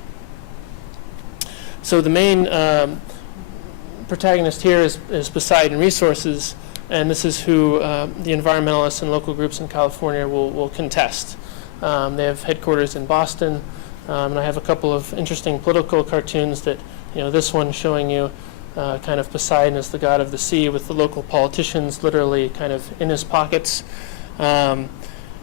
So the main protagonist here is Poseidon Resources, and this is who the environmentalists and local groups in California will contest. They have headquarters in Boston, and I have a couple of interesting political cartoons that, this one showing you kind of Poseidon as the god of the sea, with the local politicians literally kind of in his pockets.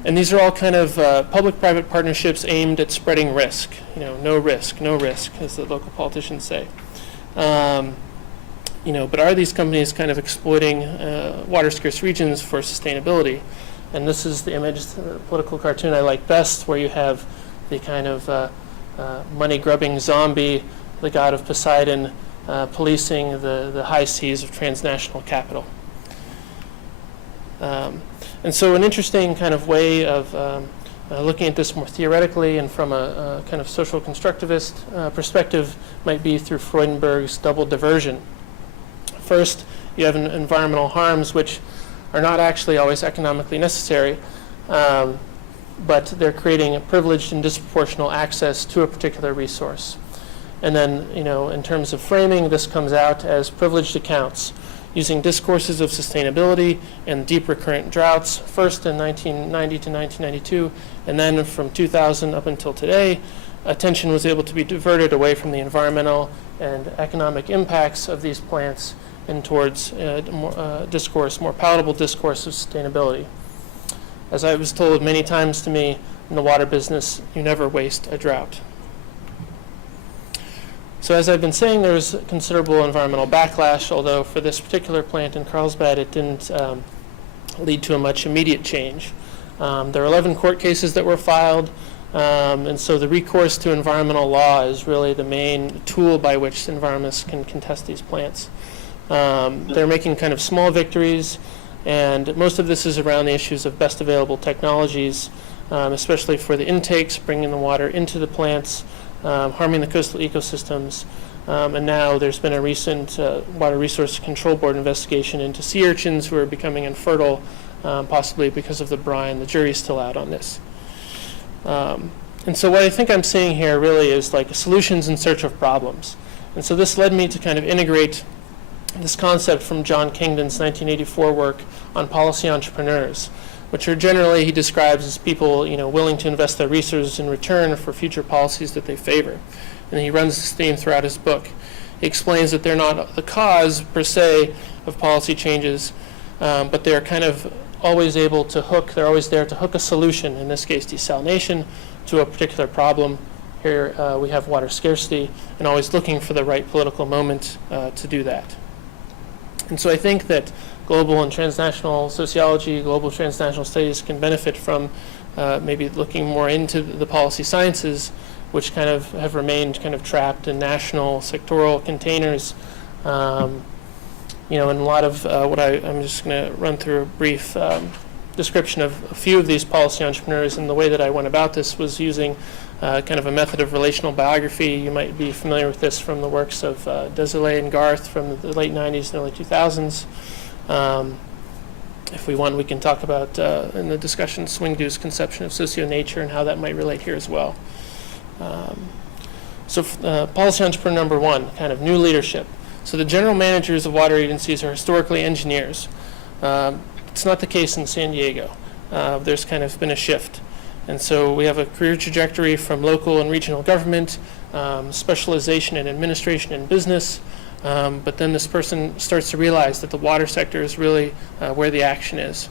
And these are all kind of public-private partnerships aimed at spreading risk. No risk, as the local politicians say. But are these companies kind of exploiting water-scarce regions for sustainability? And this is the image, the political cartoon I like best, where you have the kind of money-grubbing zombie, the god of Poseidon, policing the high seas of transnational capital. And so an interesting kind of way of looking at this more theoretically and from a kind of social constructivist perspective might be through Freudenberg's double diversion. First, you have environmental harms which are not actually always economically necessary, but they're creating a privileged and disproportional access to a particular resource. And then, in terms of framing, this comes out as privileged accounts, using discourses of sustainability and deep recurrent droughts, first in 1990 to 1992, and then from 2000 up until today, attention was able to be diverted away from the environmental and economic impacts of these plants and towards more palatable discourse of sustainability. As I was told many times to me, in the water business, you never waste a drought. So as I've been saying, there was considerable environmental backlash, although for this particular plant in Carlsbad, it didn't lead to a much immediate change. There are 11 court cases that were filed, and so the recourse to environmental law is really the main tool by which environmentalists can contest these plants. They're making kind of small victories, and most of this is around the issues of best available technologies, especially for the intakes, bringing the water into the plants, harming the coastal ecosystems. And now there's been a recent Water Resources Control Board investigation into sea urchins who are becoming infertile, possibly because of the brine. The jury's still out on this. And so what I think I'm seeing here really is like solutions in search of problems. And so this led me to kind of integrate this concept from John Kingdon's 1984 work on policy entrepreneurs, which are generally, he describes as people, willing to invest their resources in return for future policies that they favor. And he runs this theme throughout his book. He explains that they're not the cause, per se, of policy changes, but they're kind of always able to they're always there to hook a solution, in this case desalination, to a particular problem. Here we have water scarcity, and always looking for the right political moment to do that. And so I think that global and transnational sociology, global transnational studies can benefit from maybe looking more into the policy sciences, which kind of have remained kind of trapped in national sectoral containers. And a lot of I'm just going to run through a brief description of a few of these policy entrepreneurs, and the way that I went about this was using kind of a method of relational biography. You might be familiar with this from the works of Desilets and Garth from the late 90s and early 2000s. If we want, we can talk about, in the discussion, Swingdu's conception of socio-nature and how that might relate here as well. Policy entrepreneur number one, kind of new leadership. So the general managers of water agencies are historically engineers. It's not the case in San Diego. There's kind of been a shift. And so we have a career trajectory from local and regional government, specialization in administration and business, but then this person starts to realize that the water sector is really where the action is.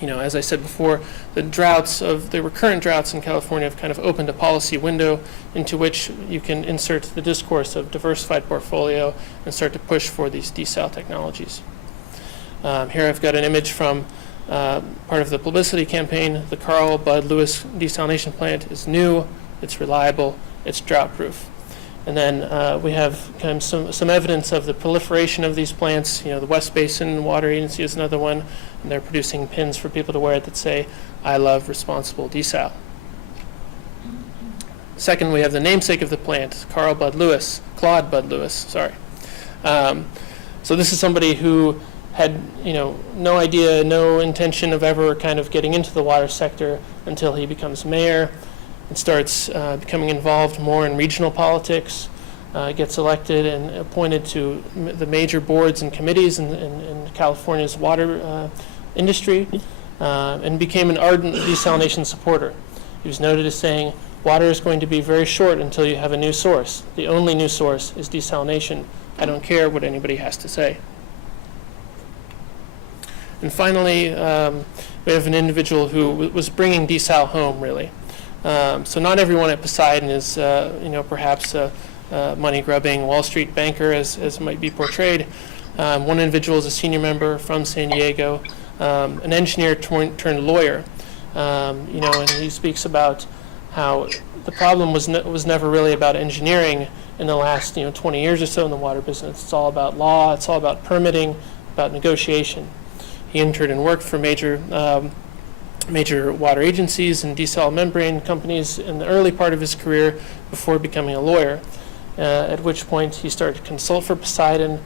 As I said before, the recurrent droughts in California have kind of opened a policy window into which you can insert the discourse of diversified portfolio and start to push for these desal technologies. Here I've got an image from part of the publicity campaign. The Carl Bud Lewis desalination plant is new, it's reliable, it's drought-proof. And then we have kind of some evidence of the proliferation of these plants. The West Basin Water Agency is another one, and they're producing pins for people to wear that say, "I love responsible desal." Second, we have the namesake of the plant, Claude Bud Lewis, sorry. So this is somebody who had, no idea, no intention of ever kind of getting into the water sector until he becomes mayor and starts becoming involved more in regional politics, gets elected and appointed to the major boards and committees in California's water industry, and became an ardent desalination supporter. He was noted as saying, "Water is going to be very short until you have a new source. The only new source is desalination. I don't care what anybody has to say." And finally, we have an individual who was bringing desal home, really. So not everyone at Poseidon is, perhaps a money-grubbing Wall Street banker, as might be portrayed. One individual is a senior member from San Diego, an engineer turned lawyer. And he speaks about how the problem was never really about engineering in the last 20 years or so in the water business. It's all about law. It's all about permitting, about negotiation. He interned and worked for major water agencies and desal membrane companies in the early part of his career before becoming a lawyer, at which point he started to consult for Poseidon,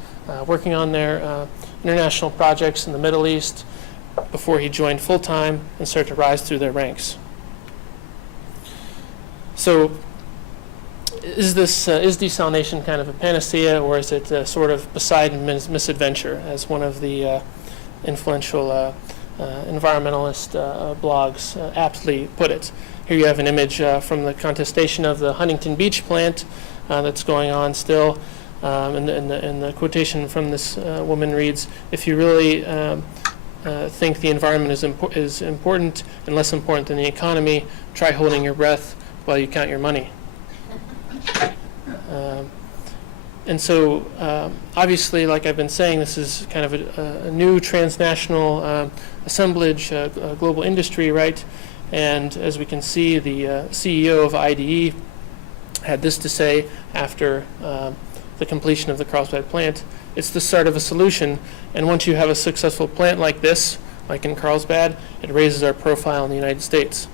working on their international projects in the Middle East before he joined full-time and started to rise through their ranks. So is desalination kind of a panacea, or is it a sort of Poseidon misadventure, as one of the influential environmentalist blogs aptly put it? Here you have an image from the contestation of the Huntington Beach plant that's going on still, and the quotation from this woman reads, "If you really think the environment is important and less important than the economy, try holding your breath while you count your money." And so, obviously, like I've been saying, this is kind of a new transnational assemblage, a global industry, right? And as we can see, the CEO of IDE had this to say after the completion of the Carlsbad plant: "It's the start of a solution, and once you have a successful plant like this, like in Carlsbad, it raises our profile in the United States."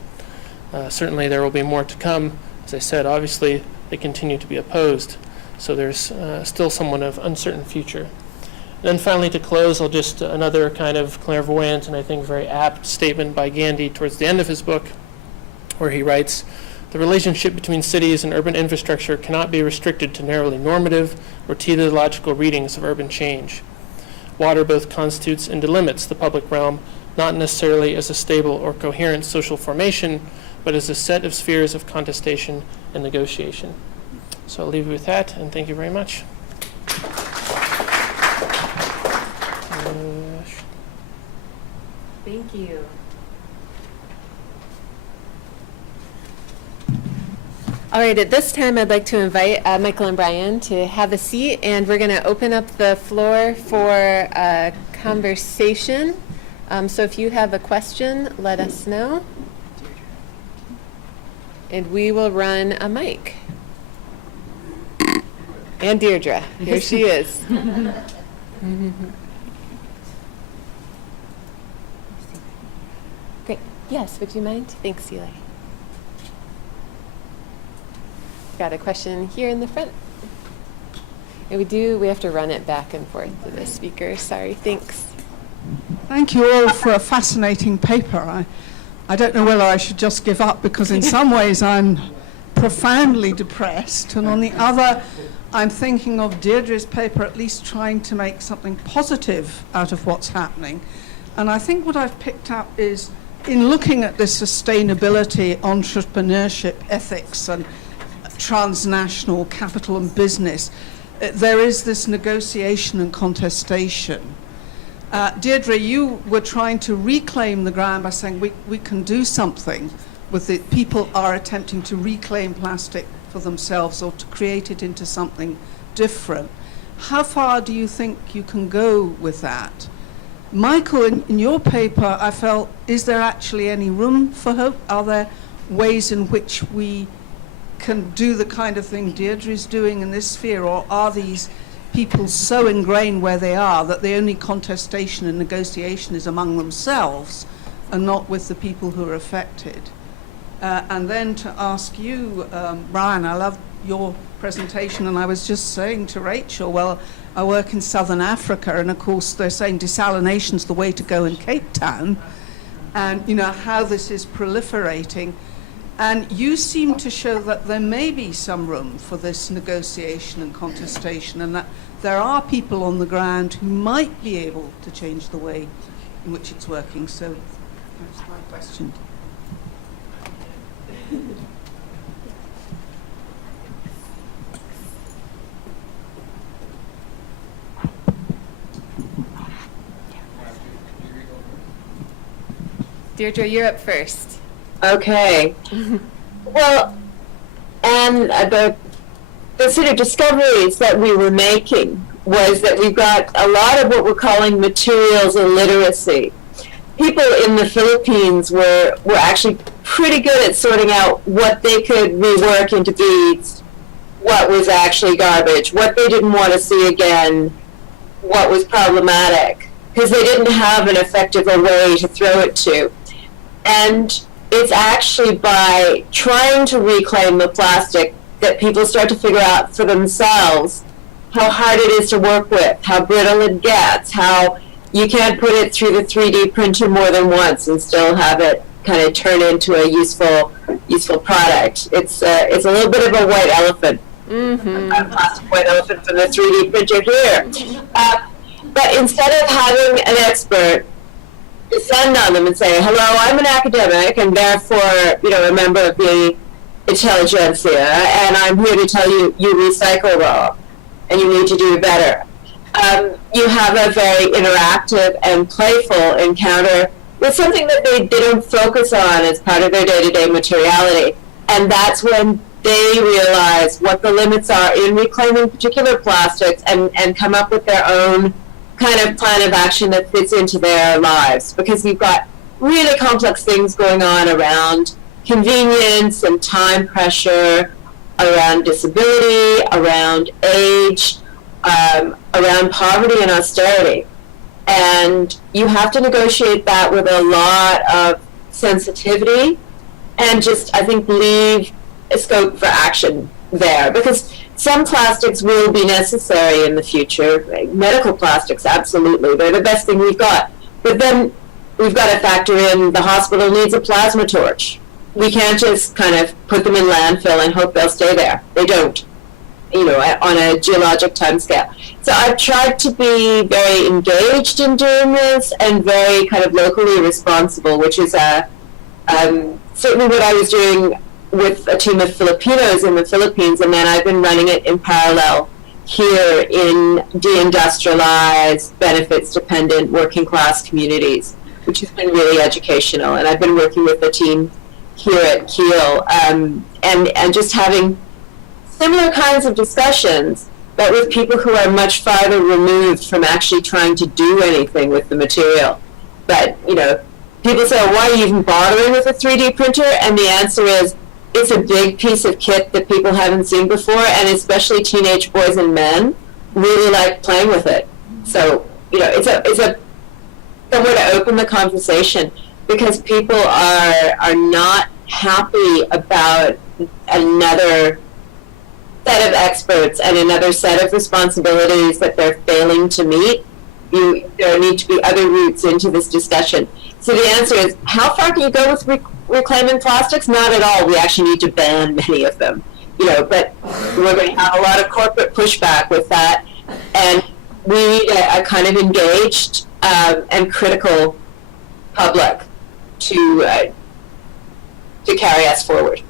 Certainly there will be more to come. As I said, obviously, they continue to be opposed. So there's still somewhat of uncertain future. And then finally, to close, I'll just another kind of clairvoyant and I think very apt statement by Gandhi towards the end of his book, where he writes, The relationship between cities and urban infrastructure cannot be restricted to narrowly normative or teleological readings of urban change. Water both constitutes and delimits the public realm, not necessarily as a stable or coherent social formation, but as a set of spheres of contestation and negotiation. So I'll leave you with that, and thank you very much. Thank you. All right, at this time, I'd like to invite Michael and Brian to have a seat, and we're going to open up the floor for a conversation. So if you have a question, let us know. And we will run a mic. And Deirdre, here she is. Great. Yes, would you mind? Thanks, Eli. Got a question here in the front. And we have to run it back and forth to the speaker. Sorry, thanks. Thank you all for a fascinating paper. I don't know whether I should just give up, because in some ways I'm profoundly depressed, and on the other I'm thinking of Deirdre's paper at least trying to make something positive out of what's happening. And I think what I've picked up is, in looking at this sustainability, entrepreneurship, ethics, and transnational capital and business, there is this negotiation and contestation. Deirdre, you were trying to reclaim the ground by saying we can do something with it. People are attempting to reclaim plastic for themselves or to create it into something different. How far do you think you can go with that? Michael, in your paper, I felt, is there actually any room for hope? Are there ways in which we can do the kind of thing Deirdre is doing in this sphere, or are these people so ingrained where they are that the only contestation and negotiation is among themselves and not with the people who are affected? And then to ask you, Brian, I love your presentation, and I was just saying to Rachel, well, I work in Southern Africa, and of course they're saying desalination's the way to go in Cape Town, and you know how this is proliferating. And you seem to show that there may be some room for this negotiation and contestation, and that there are people on the ground who might be able to change the way in which it's working. So that's my question. Deirdre, you're up first. Okay. Well, and the sort of discoveries that we were making was that we've got a lot of what we're calling materials illiteracy. People in the Philippines were actually pretty good at sorting out what they could rework into beads, what was actually garbage, what they didn't want to see again, what was problematic, because they didn't have an effective way to throw it to. And it's actually by trying to reclaim the plastic that people start to figure out for themselves how hard it is to work with, how brittle it gets, how you can't put it through the 3D printer more than once and still have it kind of turn into a useful product. It's a little bit of a white elephant, a plastic white elephant from the 3D printer here. But instead of having an expert descend on them and say, hello, I'm an academic and therefore, a member of the intelligentsia, and I'm here to tell you, you recycle wrong and you need to do better. You have a very interactive and playful encounter with something that they don't focus on as part of their day-to-day materiality. And that's when they realize what the limits are in reclaiming particular plastics and come up with their own kind of plan of action that fits into their lives. Because you've got really complex things going on around convenience and time pressure, around disability, around age, around poverty and austerity. And you have to negotiate that with a lot of sensitivity and just, I think, leave a scope for action there. Because some plastics will be necessary in the future. Medical plastics, absolutely. They're the best thing we've got. But then we've got to factor in the hospital needs a plasma torch. we can't just kind of put them in landfill and hope they'll stay there. They don't, on a geologic timescale. So I've tried to be very engaged in doing this and very kind of locally responsible, which is certainly what I was doing with a team of Filipinos in the Philippines, and then I've been running it in parallel here in deindustrialized, benefits-dependent, working-class communities, which has been really educational. And I've been working with the team here at Kiel, and just having similar kinds of discussions, but with people who are much farther removed from actually trying to do anything with the material. But, people say, why are you even bothering with a 3D printer? And the answer is, it's a big piece of kit that people haven't seen before, and especially teenage boys and men really like playing with it. So, it's a somewhere to open the conversation, because people are not happy about another set of experts and another set of responsibilities that they're failing to meet. There need to be other routes into this discussion. So the answer is, how far can you go with reclaiming plastics? Not at all. We actually need to ban many of them. But we're going to have a lot of corporate pushback with that, and we need a kind of engaged and critical public to carry us forward.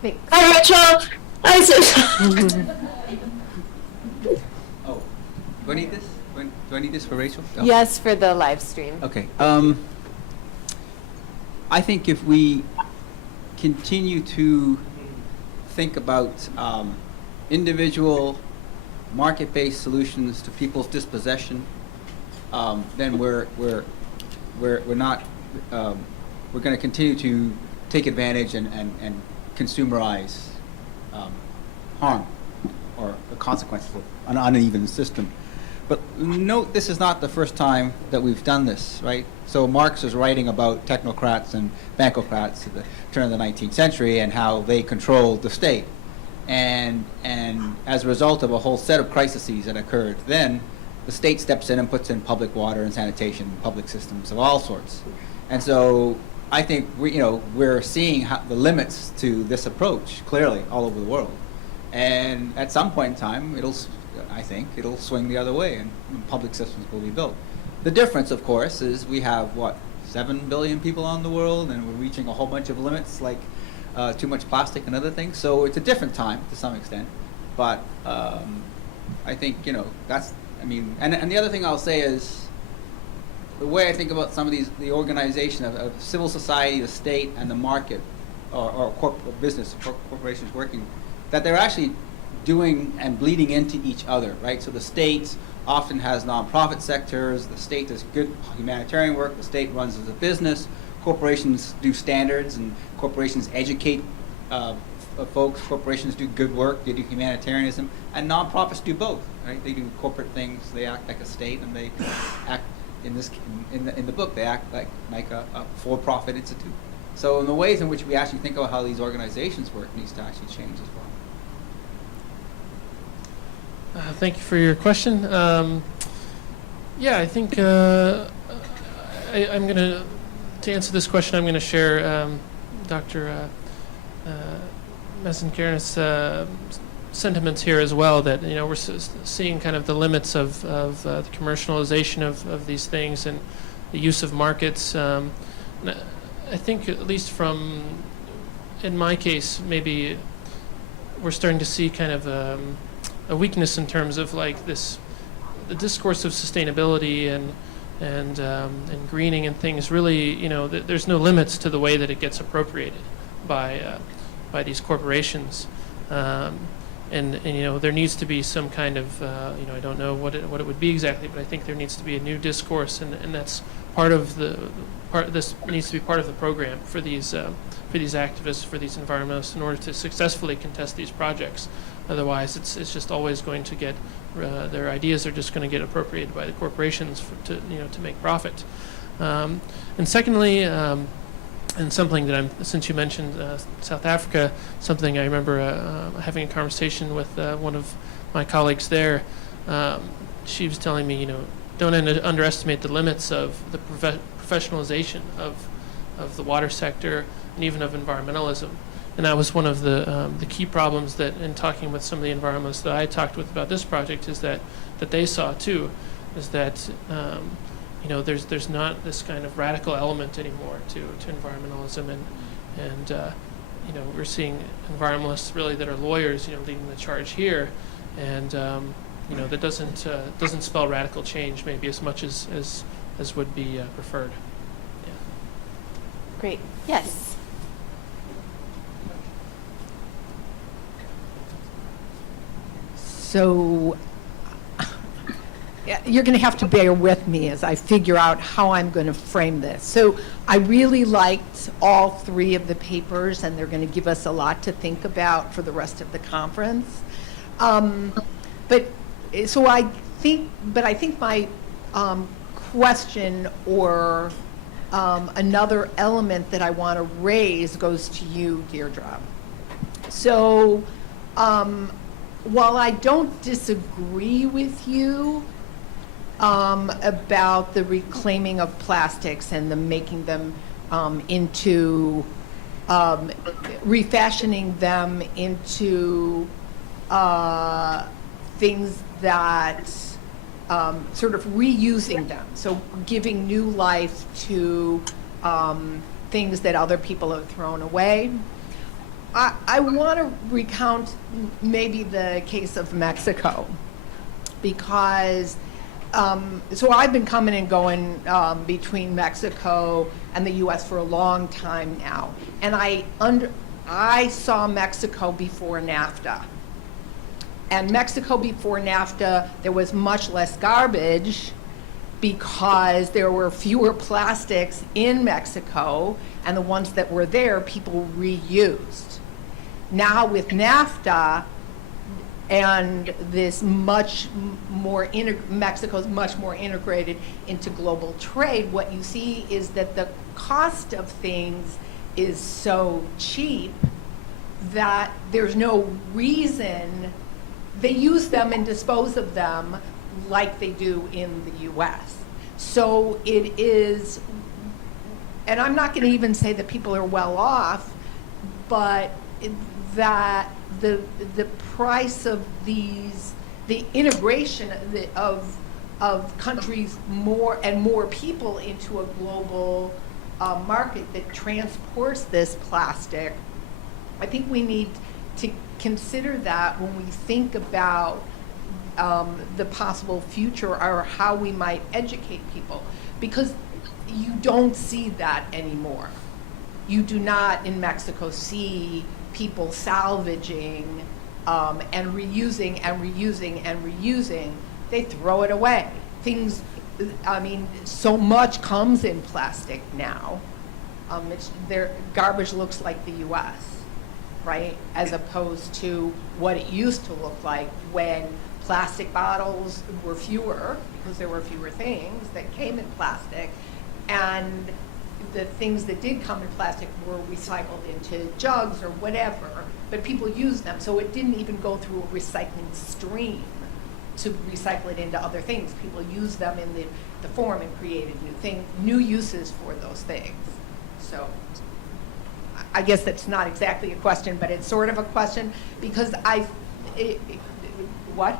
Thanks. Hi, Rachel. Hi, Susan. Oh, do I need this? Do I need this for Rachel? Oh. Yes, for the live stream. Okay. I think if we continue to think about individual market-based solutions to people's dispossession, then we're not we're going to continue to take advantage and consumerize harm or the consequences of an uneven system. But note, this is not the first time that we've done this, right? So Marx was writing about technocrats and bankocrats at the turn of the 19th century and how they controlled the state. And as a result of a whole set of crises that occurred, then the state steps in and puts in public water and sanitation, public systems of all sorts. And so I think we're seeing the limits to this approach clearly all over the world. And at some point in time, I think it'll swing the other way, and public systems will be built. The difference, of course, is we have, 7 billion people on the world, and we're reaching a whole bunch of limits, like too much plastic and other things. So it's a different time to some extent. But I think, and the other thing I'll say is, the way I think about some of the organization of civil society, the state, and the market, or corporations working, that they're actually doing and bleeding into each other, right? So the state often has nonprofit sectors, the state does good humanitarian work, the state runs as a business, corporations do standards, and corporations educate folks, corporations do good work, they do humanitarianism, and nonprofits do both, right? They do corporate things, they act like a state, and they act, in the book, they act like a for-profit institute. So in the ways in which we actually think about how these organizations work needs to actually change as well. Thank you for your question. I think I'm going to answer this question, I'm going to share Dr. Mesenkern's sentiments here as well, that we're seeing kind of the limits of the commercialization of these things and the use of markets. I think, at least in my case, maybe we're starting to see kind of a weakness in terms of the discourse of sustainability and greening and things. Really, there's no limits to the way that it gets appropriated by these corporations, and there needs to be some kind of I don't know what it would be exactly, but I think there needs to be a new discourse, and that's this needs to be part of the program for these activists, for these environmentalists, in order to successfully contest these projects. Otherwise, it's just always going to get their ideas are just going to get appropriated by the corporations to make profit. And secondly, and something that since you mentioned South Africa, something I remember having a conversation with one of my colleagues there. She was telling me, don't underestimate the limits of the professionalization of the water sector, and even of environmentalism. And that was one of the key problems that, in talking with some of the environmentalists that I talked with about this project, is that they saw too, is that there's not this kind of radical element anymore to environmentalism, and we're seeing environmentalists really that are lawyers, leading the charge here, and that doesn't spell radical change maybe as much as would be preferred. Yeah. Great. Yes. So you're going to have to bear with me as I figure out how I'm going to frame this. So I really liked all three of the papers, and they're going to give us a lot to think about for the rest of the conference. But I think my question or another element that I want to raise goes to you, Deirdre. So while I don't disagree with you about the reclaiming of plastics and the making them into refashioning them into things that sort of reusing them, so giving new life to things that other people have thrown away. I want to recount maybe the case of Mexico, because so I've been coming and going between Mexico and the U.S. for a long time now, and I saw Mexico before NAFTA. And Mexico before NAFTA, there was much less garbage because there were fewer plastics in Mexico, and the ones that were there, people reused. Now with NAFTA and this much more, Mexico's much more integrated into global trade, what you see is that the cost of things is so cheap that there's no reason they use them and dispose of them like they do in the US. So it is, and I'm not going to even say that people are well off, but that the price of these, the integration of countries more and more people into a global market that transports this plastic, I think we need to consider that when we think about the possible future or how we might educate people, because you don't see that anymore. You do not in Mexico see people salvaging and reusing and reusing and reusing. They throw it away. Things, I mean, so much comes in plastic now. Their garbage looks like the U.S., right? As opposed to what it used to look like when plastic bottles were fewer, because there were fewer things that came in plastic, and the things that did come in plastic were recycled into jugs or whatever, but people used them, so it didn't even go through a recycling stream to recycle it into other things. People used them in the form and created new uses for those things. So I guess that's not exactly a question, but it's sort of a question, because what?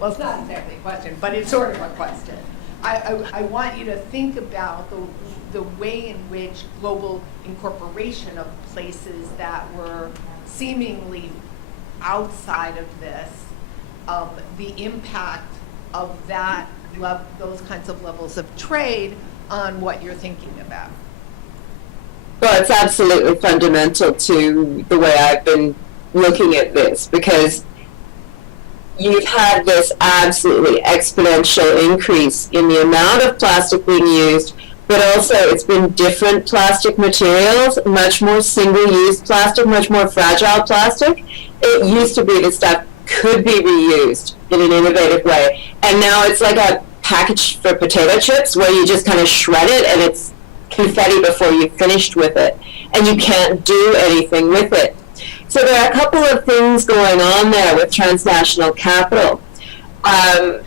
Well, it's not exactly a question, but it's sort of a question. I want you to think about the way in which global incorporation of places that were seemingly outside of this, the impact of that, those kinds of levels of trade on what you're thinking about. Well, it's absolutely fundamental to the way I've been looking at this, because you've had this absolutely exponential increase in the amount of plastic being used, but also it's been different plastic materials, much more single-use plastic, much more fragile plastic. It used to be that stuff could be reused in an innovative way, and now it's like a package for potato chips where you just kind of shred it and it's confetti before you've finished with it, and you can't do anything with it. So there are a couple of things going on there with transnational capital. And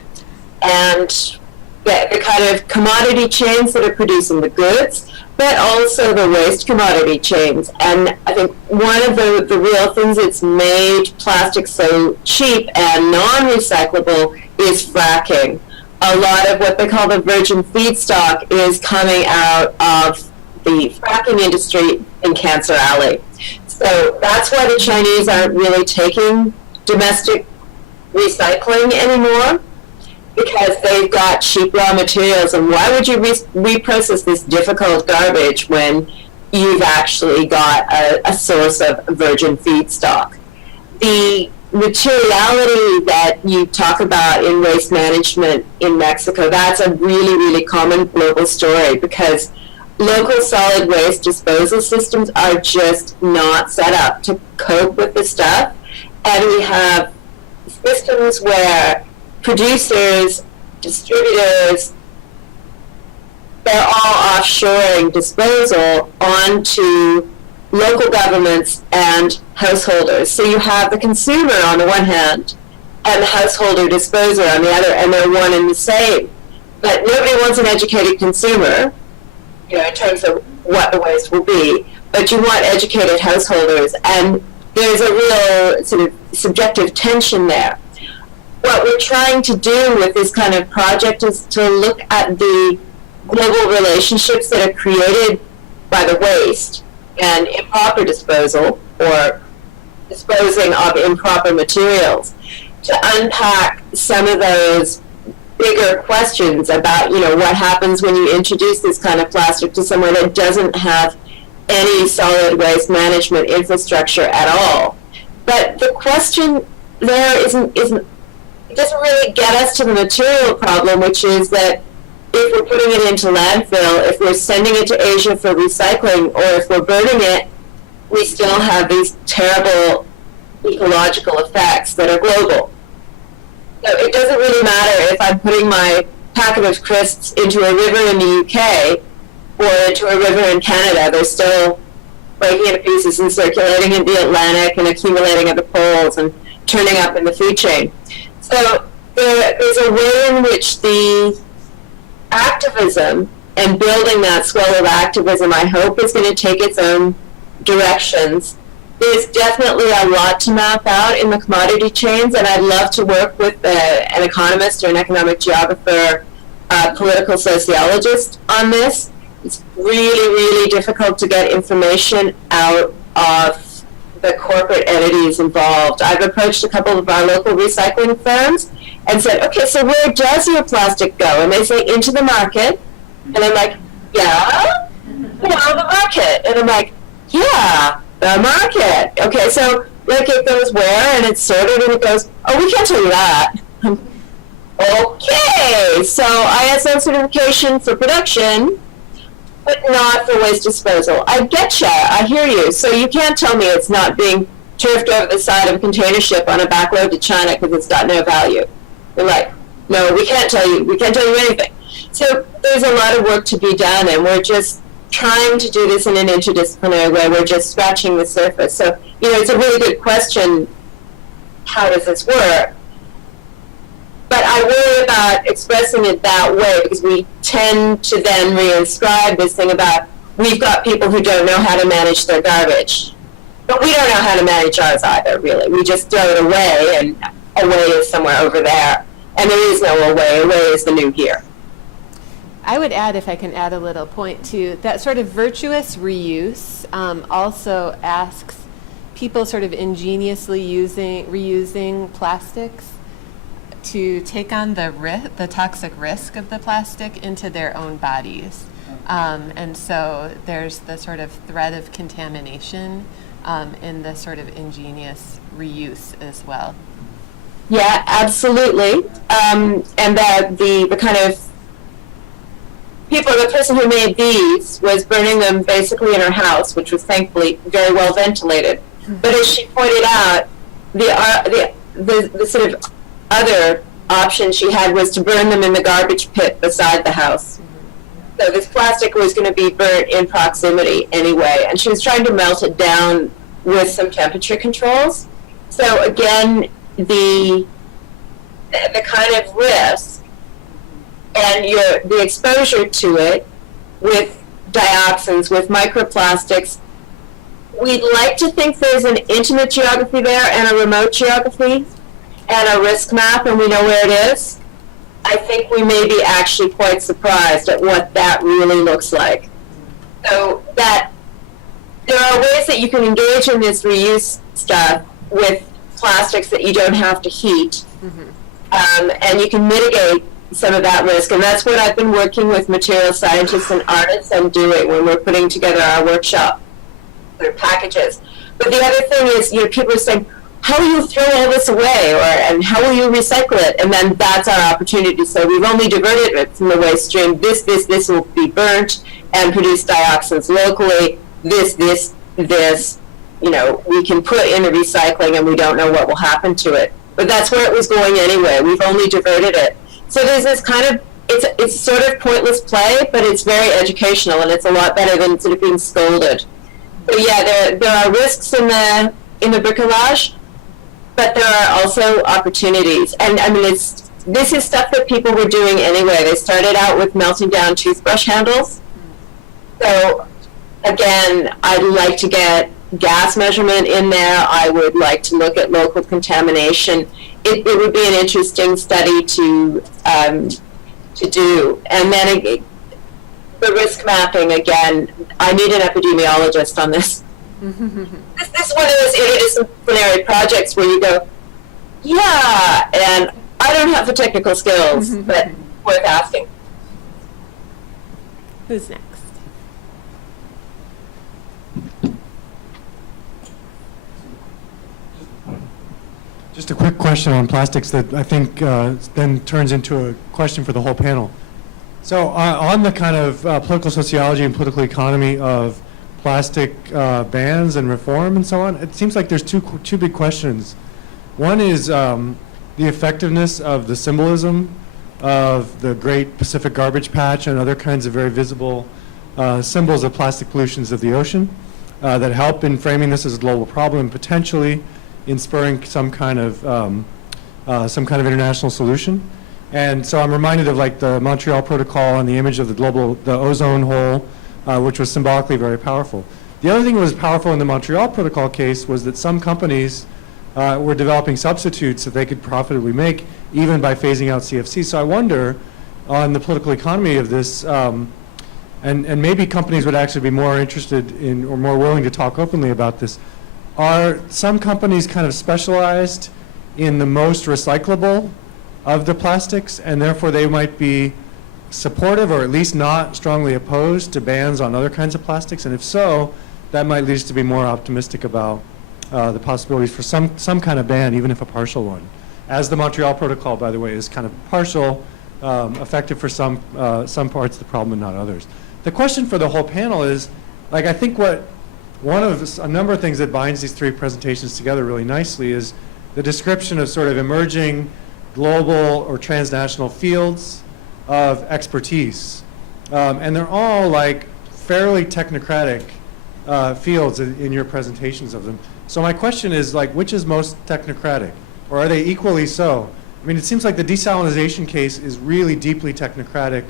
the kind of commodity chains that are producing the goods but also the waste commodity chains. And I think one of the real things that's made plastic so cheap and non-recyclable is fracking. A lot of what they call the virgin feedstock is coming out of the fracking industry in Cancer Alley. So that's why the Chinese aren't really taking domestic recycling anymore, because they've got cheap raw materials. And why would you reprocess this difficult garbage when you've actually got a source of virgin feedstock? The materiality that you talk about in waste management in Mexico, that's a really, really common global story, because local solid waste disposal systems are just not set up to cope with the stuff. And we have systems where producers, distributors, they're all offshoring disposal onto local governments and householders. So you have the consumer on the one hand and the householder disposer on the other, and they're one and the same. But nobody wants an educated consumer, you know, in terms of what the waste will be, but you want educated householders, and there's a real sort of subjective tension there. What we're trying to do with this kind of project is to look at the global relationships that are created by the waste and improper disposal or disposing of improper materials, to unpack some of those bigger questions about, you know, what happens when you introduce this kind of plastic to somewhere that doesn't have any solid waste management infrastructure at all. But the question there isn't it doesn't really get us to the material problem, which is that if we're putting it into landfill, if we're sending it to Asia for recycling, or if we're burning it, we still have these terrible ecological effects that are global. So it doesn't really matter if I'm putting my packet of crisps into a river in the UK or into a river in Canada. They're still breaking into pieces and circulating in the Atlantic and accumulating at the poles and turning up in the food chain. So there's a way in which the activism and building that swell of activism, I hope, is going to take its own directions. There's definitely a lot to map out in the commodity chains, and I'd love to work with an economist or an economic geographer, political sociologist on this. It's really, really difficult to get information out of the corporate entities involved. I've approached a couple of our local recycling firms and said, okay, so where does your plastic go? And they say, into the market. And I'm like, yeah? The market. And I'm like, yeah, the market. Okay, so like it goes where, and it's sorted, and it goes, oh, we can't tell you that. Okay, so ISO certification for production, but not for waste disposal. I getcha, I hear you. So you can't tell me it's not being turfed over the side of a container ship on a back road to China because it's got no value. They're like, no, we can't tell you anything. So there's a lot of work to be done, and we're just trying to do this in an interdisciplinary way. We're just scratching the surface. So, you know, it's a really good question, how does this work? But I worry about expressing it that way because we tend to then reinscribe this thing about we've got people who don't know how to manage their garbage. But we don't know how to manage ours either, really. We just throw it away, and away is somewhere over there. And there is no away. Away is the new here. I would add, if I can add a little point to that, sort of virtuous reuse also asks people sort of ingeniously reusing plastics to take on the toxic risk of the plastic into their own bodies. And so there's the sort of threat of contamination in the sort of ingenious reuse as well. Yeah, absolutely. And that the kind of the person who made these was burning them basically in her house, which was thankfully very well ventilated. But as she pointed out, the sort of other option she had was to burn them in the garbage pit beside the house. So this plastic was going to be burnt in proximity anyway, and she was trying to melt it down with some temperature controls. So again, the kind of risk and the exposure to it with dioxins, with microplastics, we'd like to think there's an intimate geography there and a remote geography and a risk map, and we know where it is. I think we may be actually quite surprised at what that really looks like. So that there are ways that you can engage in this reuse stuff with plastics that you don't have to heat, and you can mitigate some of that risk. And that's what I've been working with material scientists and artists on doing when we're putting together our workshop packages. But the other thing is, people are saying, how will you throw all this away, and how will you recycle it? And then that's our opportunity. So we've only diverted it from the waste stream. This will be burnt and produce dioxins locally. This, we can put in the recycling, and we don't know what will happen to it. But that's where it was going anyway. We've only diverted it. So there's this kind of, it's sort of pointless play, but it's very educational, and it's a lot better than sort of being scolded. But yeah, there are risks in the bricolage, but there are also opportunities. And I mean, this is stuff that people were doing anyway. They started out with melting down toothbrush handles. So again, I'd like to get gas measurement in there. I would like to look at local contamination. It would be an interesting study to do. And then the risk mapping, again, I need an epidemiologist on this. This is one of those interdisciplinary projects where you go, yeah, and I don't have the technical skills, but worth asking. Who's next? Just a quick question on plastics that I think then turns into a question for the whole panel. So on the kind of political sociology and political economy of plastic bans and reform and so on, it seems like there's two big questions. One is the effectiveness of the symbolism of the Great Pacific Garbage Patch and other kinds of very visible symbols of plastic pollutions of the ocean that help in framing this as a global problem, potentially in spurring some kind of international solution. And so I'm reminded of like the Montreal Protocol and the image of the ozone hole, which was symbolically very powerful. The other thing that was powerful in the Montreal Protocol case was that some companies were developing substitutes that they could profitably make, even by phasing out CFC. So I wonder, on the political economy of this, and maybe companies would actually be more interested in or more willing to talk openly about this. Are some companies kind of specialized in the most recyclable of the plastics, and therefore they might be supportive or at least not strongly opposed to bans on other kinds of plastics? And if so, that might lead us to be more optimistic about the possibilities for some kind of ban, even if a partial one. As the Montreal Protocol, by the way, is kind of partial, effective for some parts of the problem and not others. The question for the whole panel is, like, I think a number of things that binds these three presentations together really nicely is the description of sort of emerging global or transnational fields of expertise. And they're all like fairly technocratic fields in your presentations of them. So my question is, like, which is most technocratic? Or are they equally so? I mean, it seems like the desalinization case is really deeply technocratic,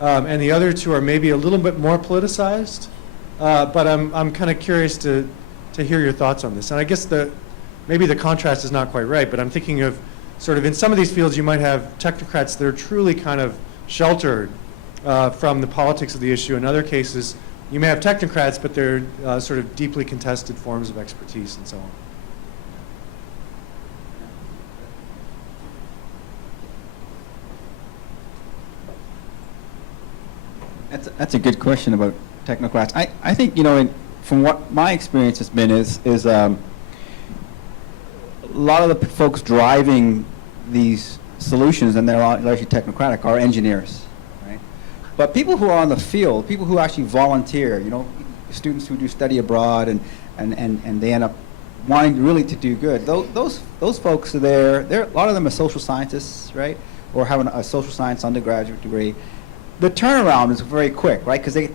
and the other two are maybe a little bit more politicized. But I'm kind of curious to hear your thoughts on this. And I guess maybe the contrast is not quite right, but I'm thinking of sort of in some of these fields you might have technocrats that are truly kind of sheltered from the politics of the issue. In other cases, you may have technocrats, but they're sort of deeply contested forms of expertise and so on. That's a good question about technocrats. I think, from what my experience has been is a lot of the folks driving these solutions, and they're largely technocratic, are engineers, right? But people who are on the field, people who actually volunteer, students who do study abroad and they end up wanting really to do good, those folks are there. A lot of them are social scientists, right? Or have a social science undergraduate degree. The turnaround is very quick, right? Because they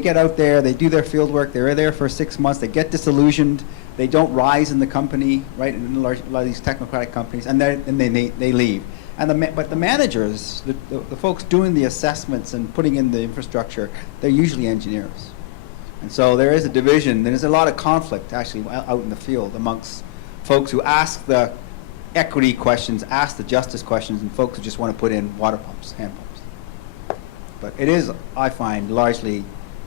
get out there, they do their field work, they're there for 6 months, they get disillusioned, they don't rise in the company, right? In a lot of these technocratic companies, and they leave. And but the managers, the folks doing the assessments and putting in the infrastructure, they're usually engineers. And so there is a division, there's a lot of conflict actually out in the field amongst folks who ask the equity questions, ask the justice questions, and folks who just want to put in water pumps, hand pumps. But it is, I find, largely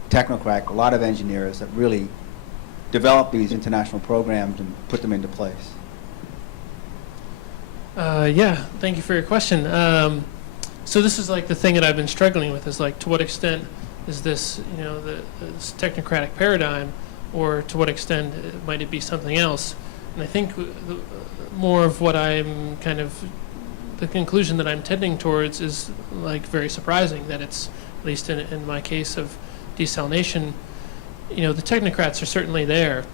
technocratic, a lot of engineers that really develop these international programs and put them into place. Yeah, thank you for your question. So this is like the thing that I've been struggling with is like, to what extent is this, this technocratic paradigm, or to what extent might it be something else? And I think more of what I'm the conclusion that I'm tending towards is like very surprising, that it's, at least in my case of desalination, the technocrats are certainly there,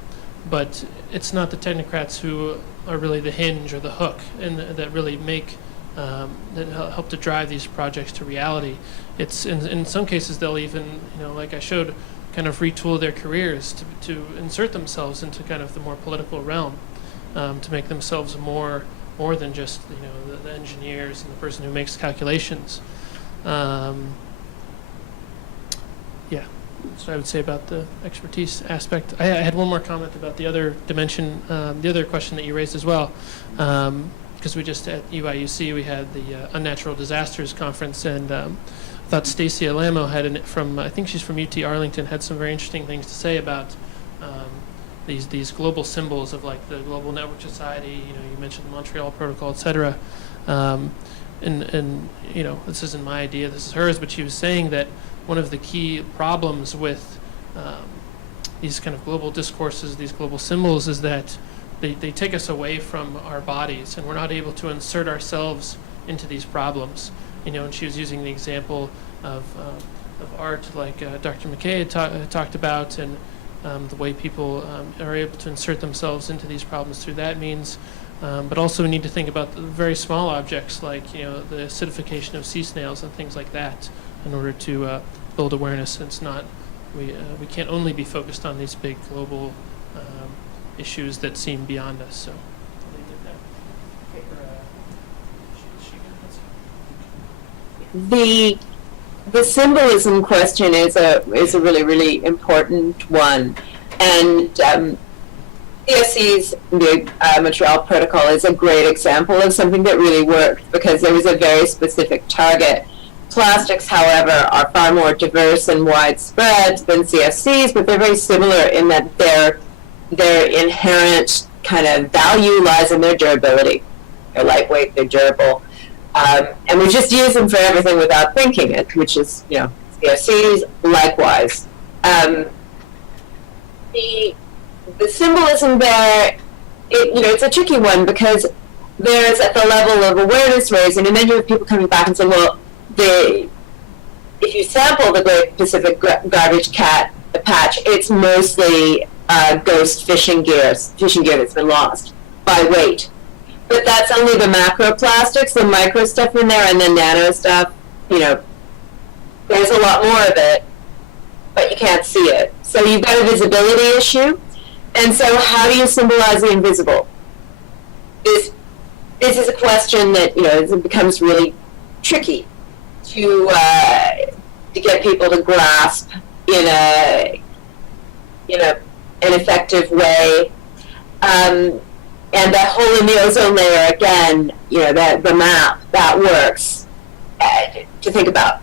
but it's not the technocrats who are really the hinge or the hook, and that really make that help to drive these projects to reality. It's in some cases they'll even, like I showed, kind of retool their careers to insert themselves into kind of the more political realm, to make themselves more than just the engineers and the person who makes calculations. Yeah, that's what I would say about the expertise aspect. I had one more comment about the other dimension, the other question that you raised as well, because we just at UIUC we had the Unnatural Disasters Conference, and I thought Stacey Alamo had I think she's from UT Arlington, had some very interesting things to say about these global symbols of like the Global Network Society. You mentioned the Montreal Protocol, et cetera. And this isn't my idea, this is hers, but she was saying that one of the key problems with these kind of global discourses, these global symbols, is that they take us away from our bodies, and we're not able to insert ourselves into these problems. And she was using the example of art, like Dr. McKay had talked about, and the way people are able to insert themselves into these problems through that means. But also we need to think about the very small objects, like the acidification of sea snails and things like that, in order to build awareness. It's not, we can't only be focused on these big global issues that seem beyond us. So I'll leave it at that. The symbolism question is a really, really important one, and CSC's the Montreal Protocol is a great example of something that really worked, because there was a very specific target. Plastics, however, are far more diverse and widespread than CFCs, but they're very similar in that their inherent kind of value lies in their durability. They're lightweight, they're durable. And we just use them for everything without thinking it, which is, CFCs likewise. The symbolism there, it's a tricky one, because there's at the level of awareness raising, and then you have people coming back and saying, well, if you sample the Great Pacific Garbage Patch, it's mostly ghost fishing gear that's been lost by weight. But that's only the macroplastics, the micro stuff in there, and the nano stuff. There's a lot more of it, but you can't see it. So you've got a visibility issue. And so how do you symbolize the invisible? This is a question that, it becomes really tricky to get people to grasp in an effective way. And that hole in the ozone layer, again, the map, that works to think about.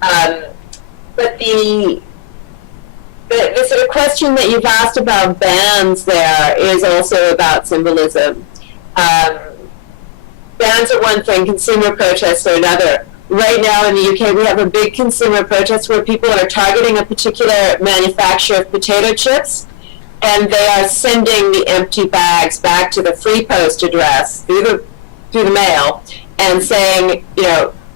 But the sort of question that you've asked about bans there is also about symbolism. Bans are one thing, consumer protests are another. Right now in the UK, we have a big consumer protest where people are targeting a particular manufacturer of potato chips, and they are sending the empty bags back to the free post address through the mail, and saying,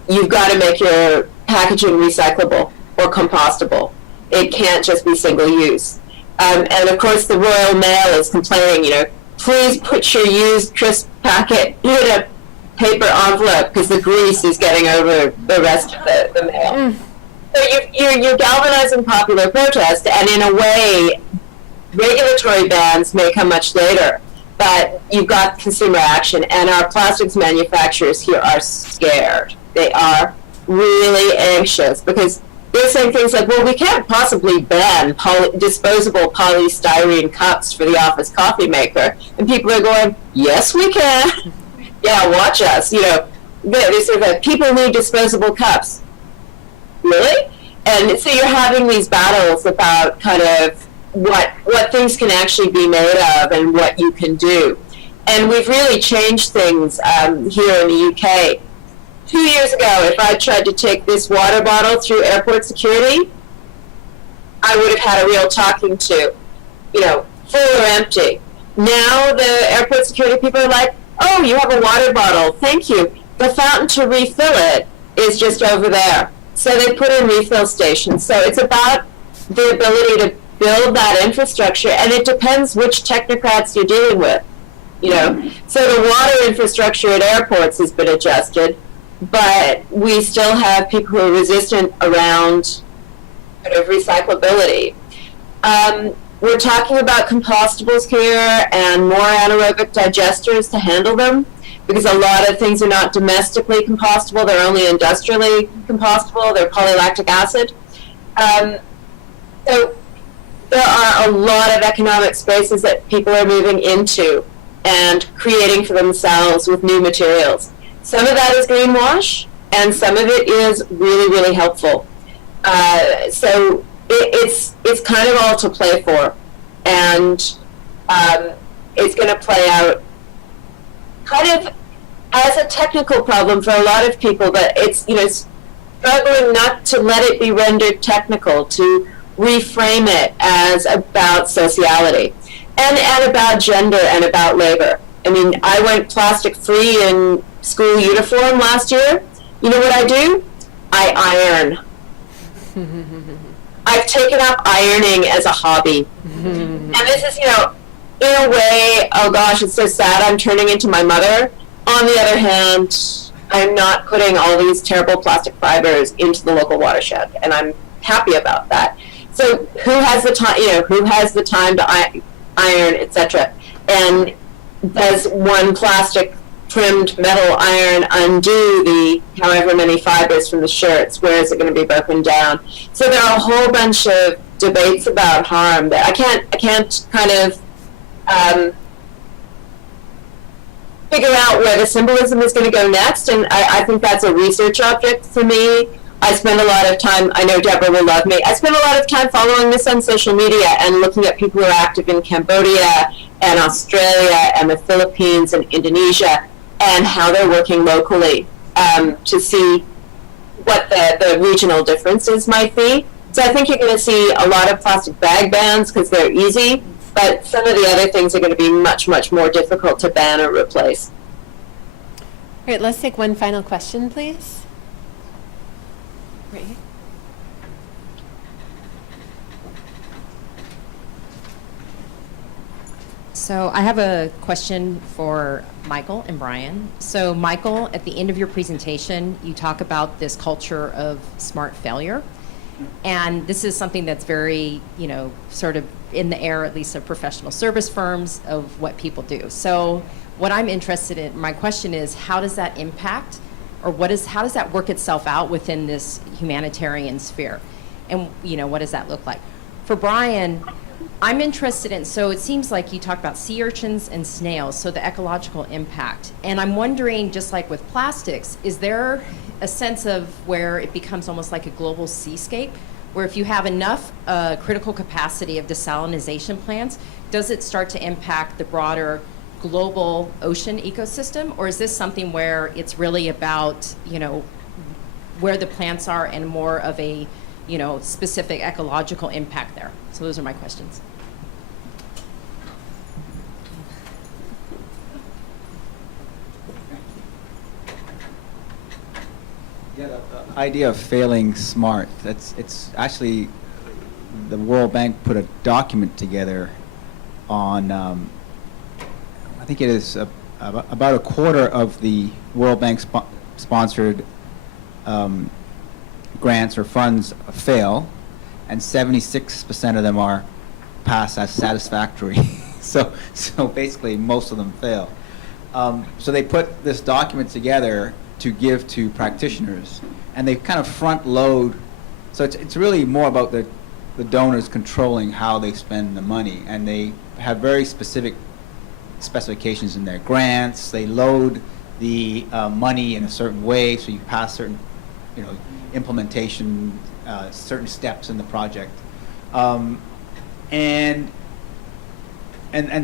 you've got to make your packaging recyclable or compostable. It can't just be single use. And of course, the Royal Mail is complaining, please put your used crisp packet in a paper envelope, because the grease is getting over the rest of the mail. So you're galvanizing popular protest, and in a way, regulatory bans may come much later. but you've got consumer action, and our plastics manufacturers here are scared. They are really anxious because they're saying things like, well, we can't possibly ban disposable polystyrene cups for the office coffee maker. And people are going, yes, we can. Yeah, watch us. You know, they sort of like, people need disposable cups. Really? And so you're having these battles about kind of what things can actually be made of and what you can do. And we've really changed things here in the UK. 2 years ago, if I tried to take this water bottle through airport security, I would have had a real talking to, you know, full or empty. Now the airport security people are like, oh, you have a water bottle, thank you. The fountain to refill it is just over there. So they put in refill stations. So it's about the ability to build that infrastructure, and it depends which technocrats you're dealing with, you know. So the water infrastructure at airports has been adjusted, but we still have people who are resistant around kind of recyclability. We're talking about compostables here and more anaerobic digesters to handle them, because a lot of things are not domestically compostable, they're only industrially compostable, they're polylactic acid. So there are a lot of economic spaces that people are moving into and creating for themselves with new materials. Some of that is greenwash, and some of it is really, really helpful. So it's kind of all to play for, and it's going to play out kind of as a technical problem for a lot of people, but it's, you know, struggling not to let it be rendered technical, to reframe it as about sociality and about gender and about labor. I mean, I went plastic free in school uniform last year. You know what I do? I iron. I've taken up ironing as a hobby. And this is, you know, in a way, oh gosh, it's so sad, I'm turning into my mother. On the other hand, I'm not putting all these terrible plastic fibers into the local watershed, and I'm happy about that. So who has the time, you know, who has the time to iron, etc.? And does one plastic trimmed metal iron undo the however many fibers from the shirts? Where is it going to be broken down? So there are a whole bunch of debates about harm that I can't kind of figure out where the symbolism is going to go next, and I think that's a research object for me. I spend a lot of time, I know Deborah will love me, I spend a lot of time following this on social media and looking at people who are active in Cambodia and Australia and the Philippines and Indonesia and how they're working locally to see what the regional differences might be. So I think you're going to see a lot of plastic bag bans because they're easy, but some of the other things are going to be much, much more difficult to ban or replace. All right, let's take one final question, please. Right here. So I have a question for Michael and Brian. So Michael, at the end of your presentation, you talk about this culture of smart failure. And this is something that's very, you know, sort of in the air, at least of professional service firms, of what people do. So what I'm interested in, my question is, how does that impact, or how does that work itself out within this humanitarian sphere? And, you know, what does that look like? For Brian, I'm interested in, so it seems like you talked about sea urchins and snails, so the ecological impact. And I'm wondering, just like with plastics, is there a sense of where it becomes almost like a global seascape, where if you have enough critical capacity of desalination plants, does it start to impact the broader global ocean ecosystem? Or is this something where it's really about, you know, where the plants are and more of a, you know, specific ecological impact there? So those are my questions. Yeah, the idea of failing smart, it's actually, the World Bank put a document together on, I think it is about a quarter of the World Bank sponsored grants or funds fail, and 76% of them are passed as satisfactory. So basically, most of them fail. So they put this document together to give to practitioners, and they kind of front load. So it's really more about the donors controlling how they spend the money, and they have very specific specifications in their grants. They load the money in a certain way, so you pass certain, implementation, certain steps in the project, and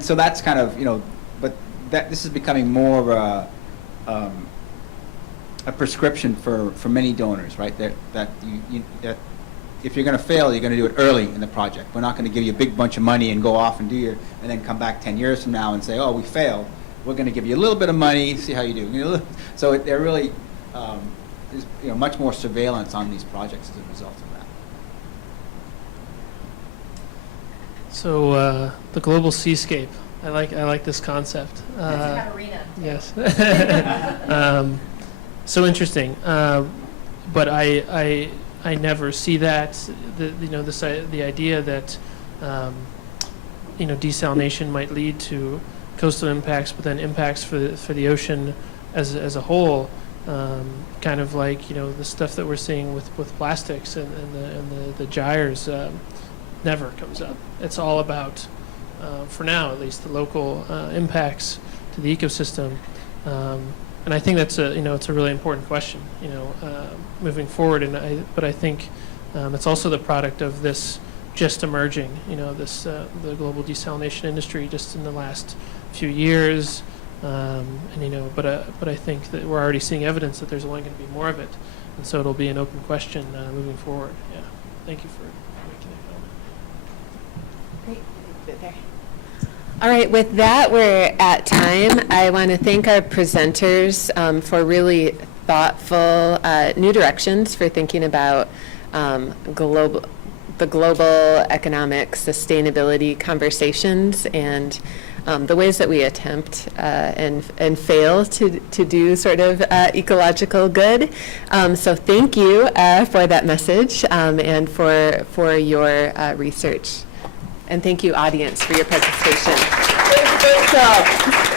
so that's kind of, but this is becoming more of a prescription for many donors, right? That if you're going to fail, you're going to do it early in the project. We're not going to give you a big bunch of money and go off and and then come back 10 years from now and say, oh, we failed. We're going to give you a little bit of money, see how you do. So they're really, there's much more surveillance on these projects as a result of that. So the global seascape. I like this concept. Yes. So interesting. But I never see that. The idea that desalination might lead to coastal impacts, but then impacts for the ocean as a whole. Kind of like the stuff that we're seeing with plastics and the gyres never comes up. It's all about, for now at least, the local impacts to the ecosystem. And I think that's it's a really important question, moving forward. But I think it's also the product of this just emerging, the global desalination industry just in the last few years. But I think that we're already seeing evidence that there's only going to be more of it, and so it'll be an open question moving forward. Yeah, thank you for making that comment. Great. There. All right, with that, we're at time. I want to thank our presenters for really thoughtful new directions for thinking about the global economic sustainability conversations and the ways that we attempt and fail to do sort of ecological good. So thank you for that message and for your research. And thank you, audience, for your participation. Great job.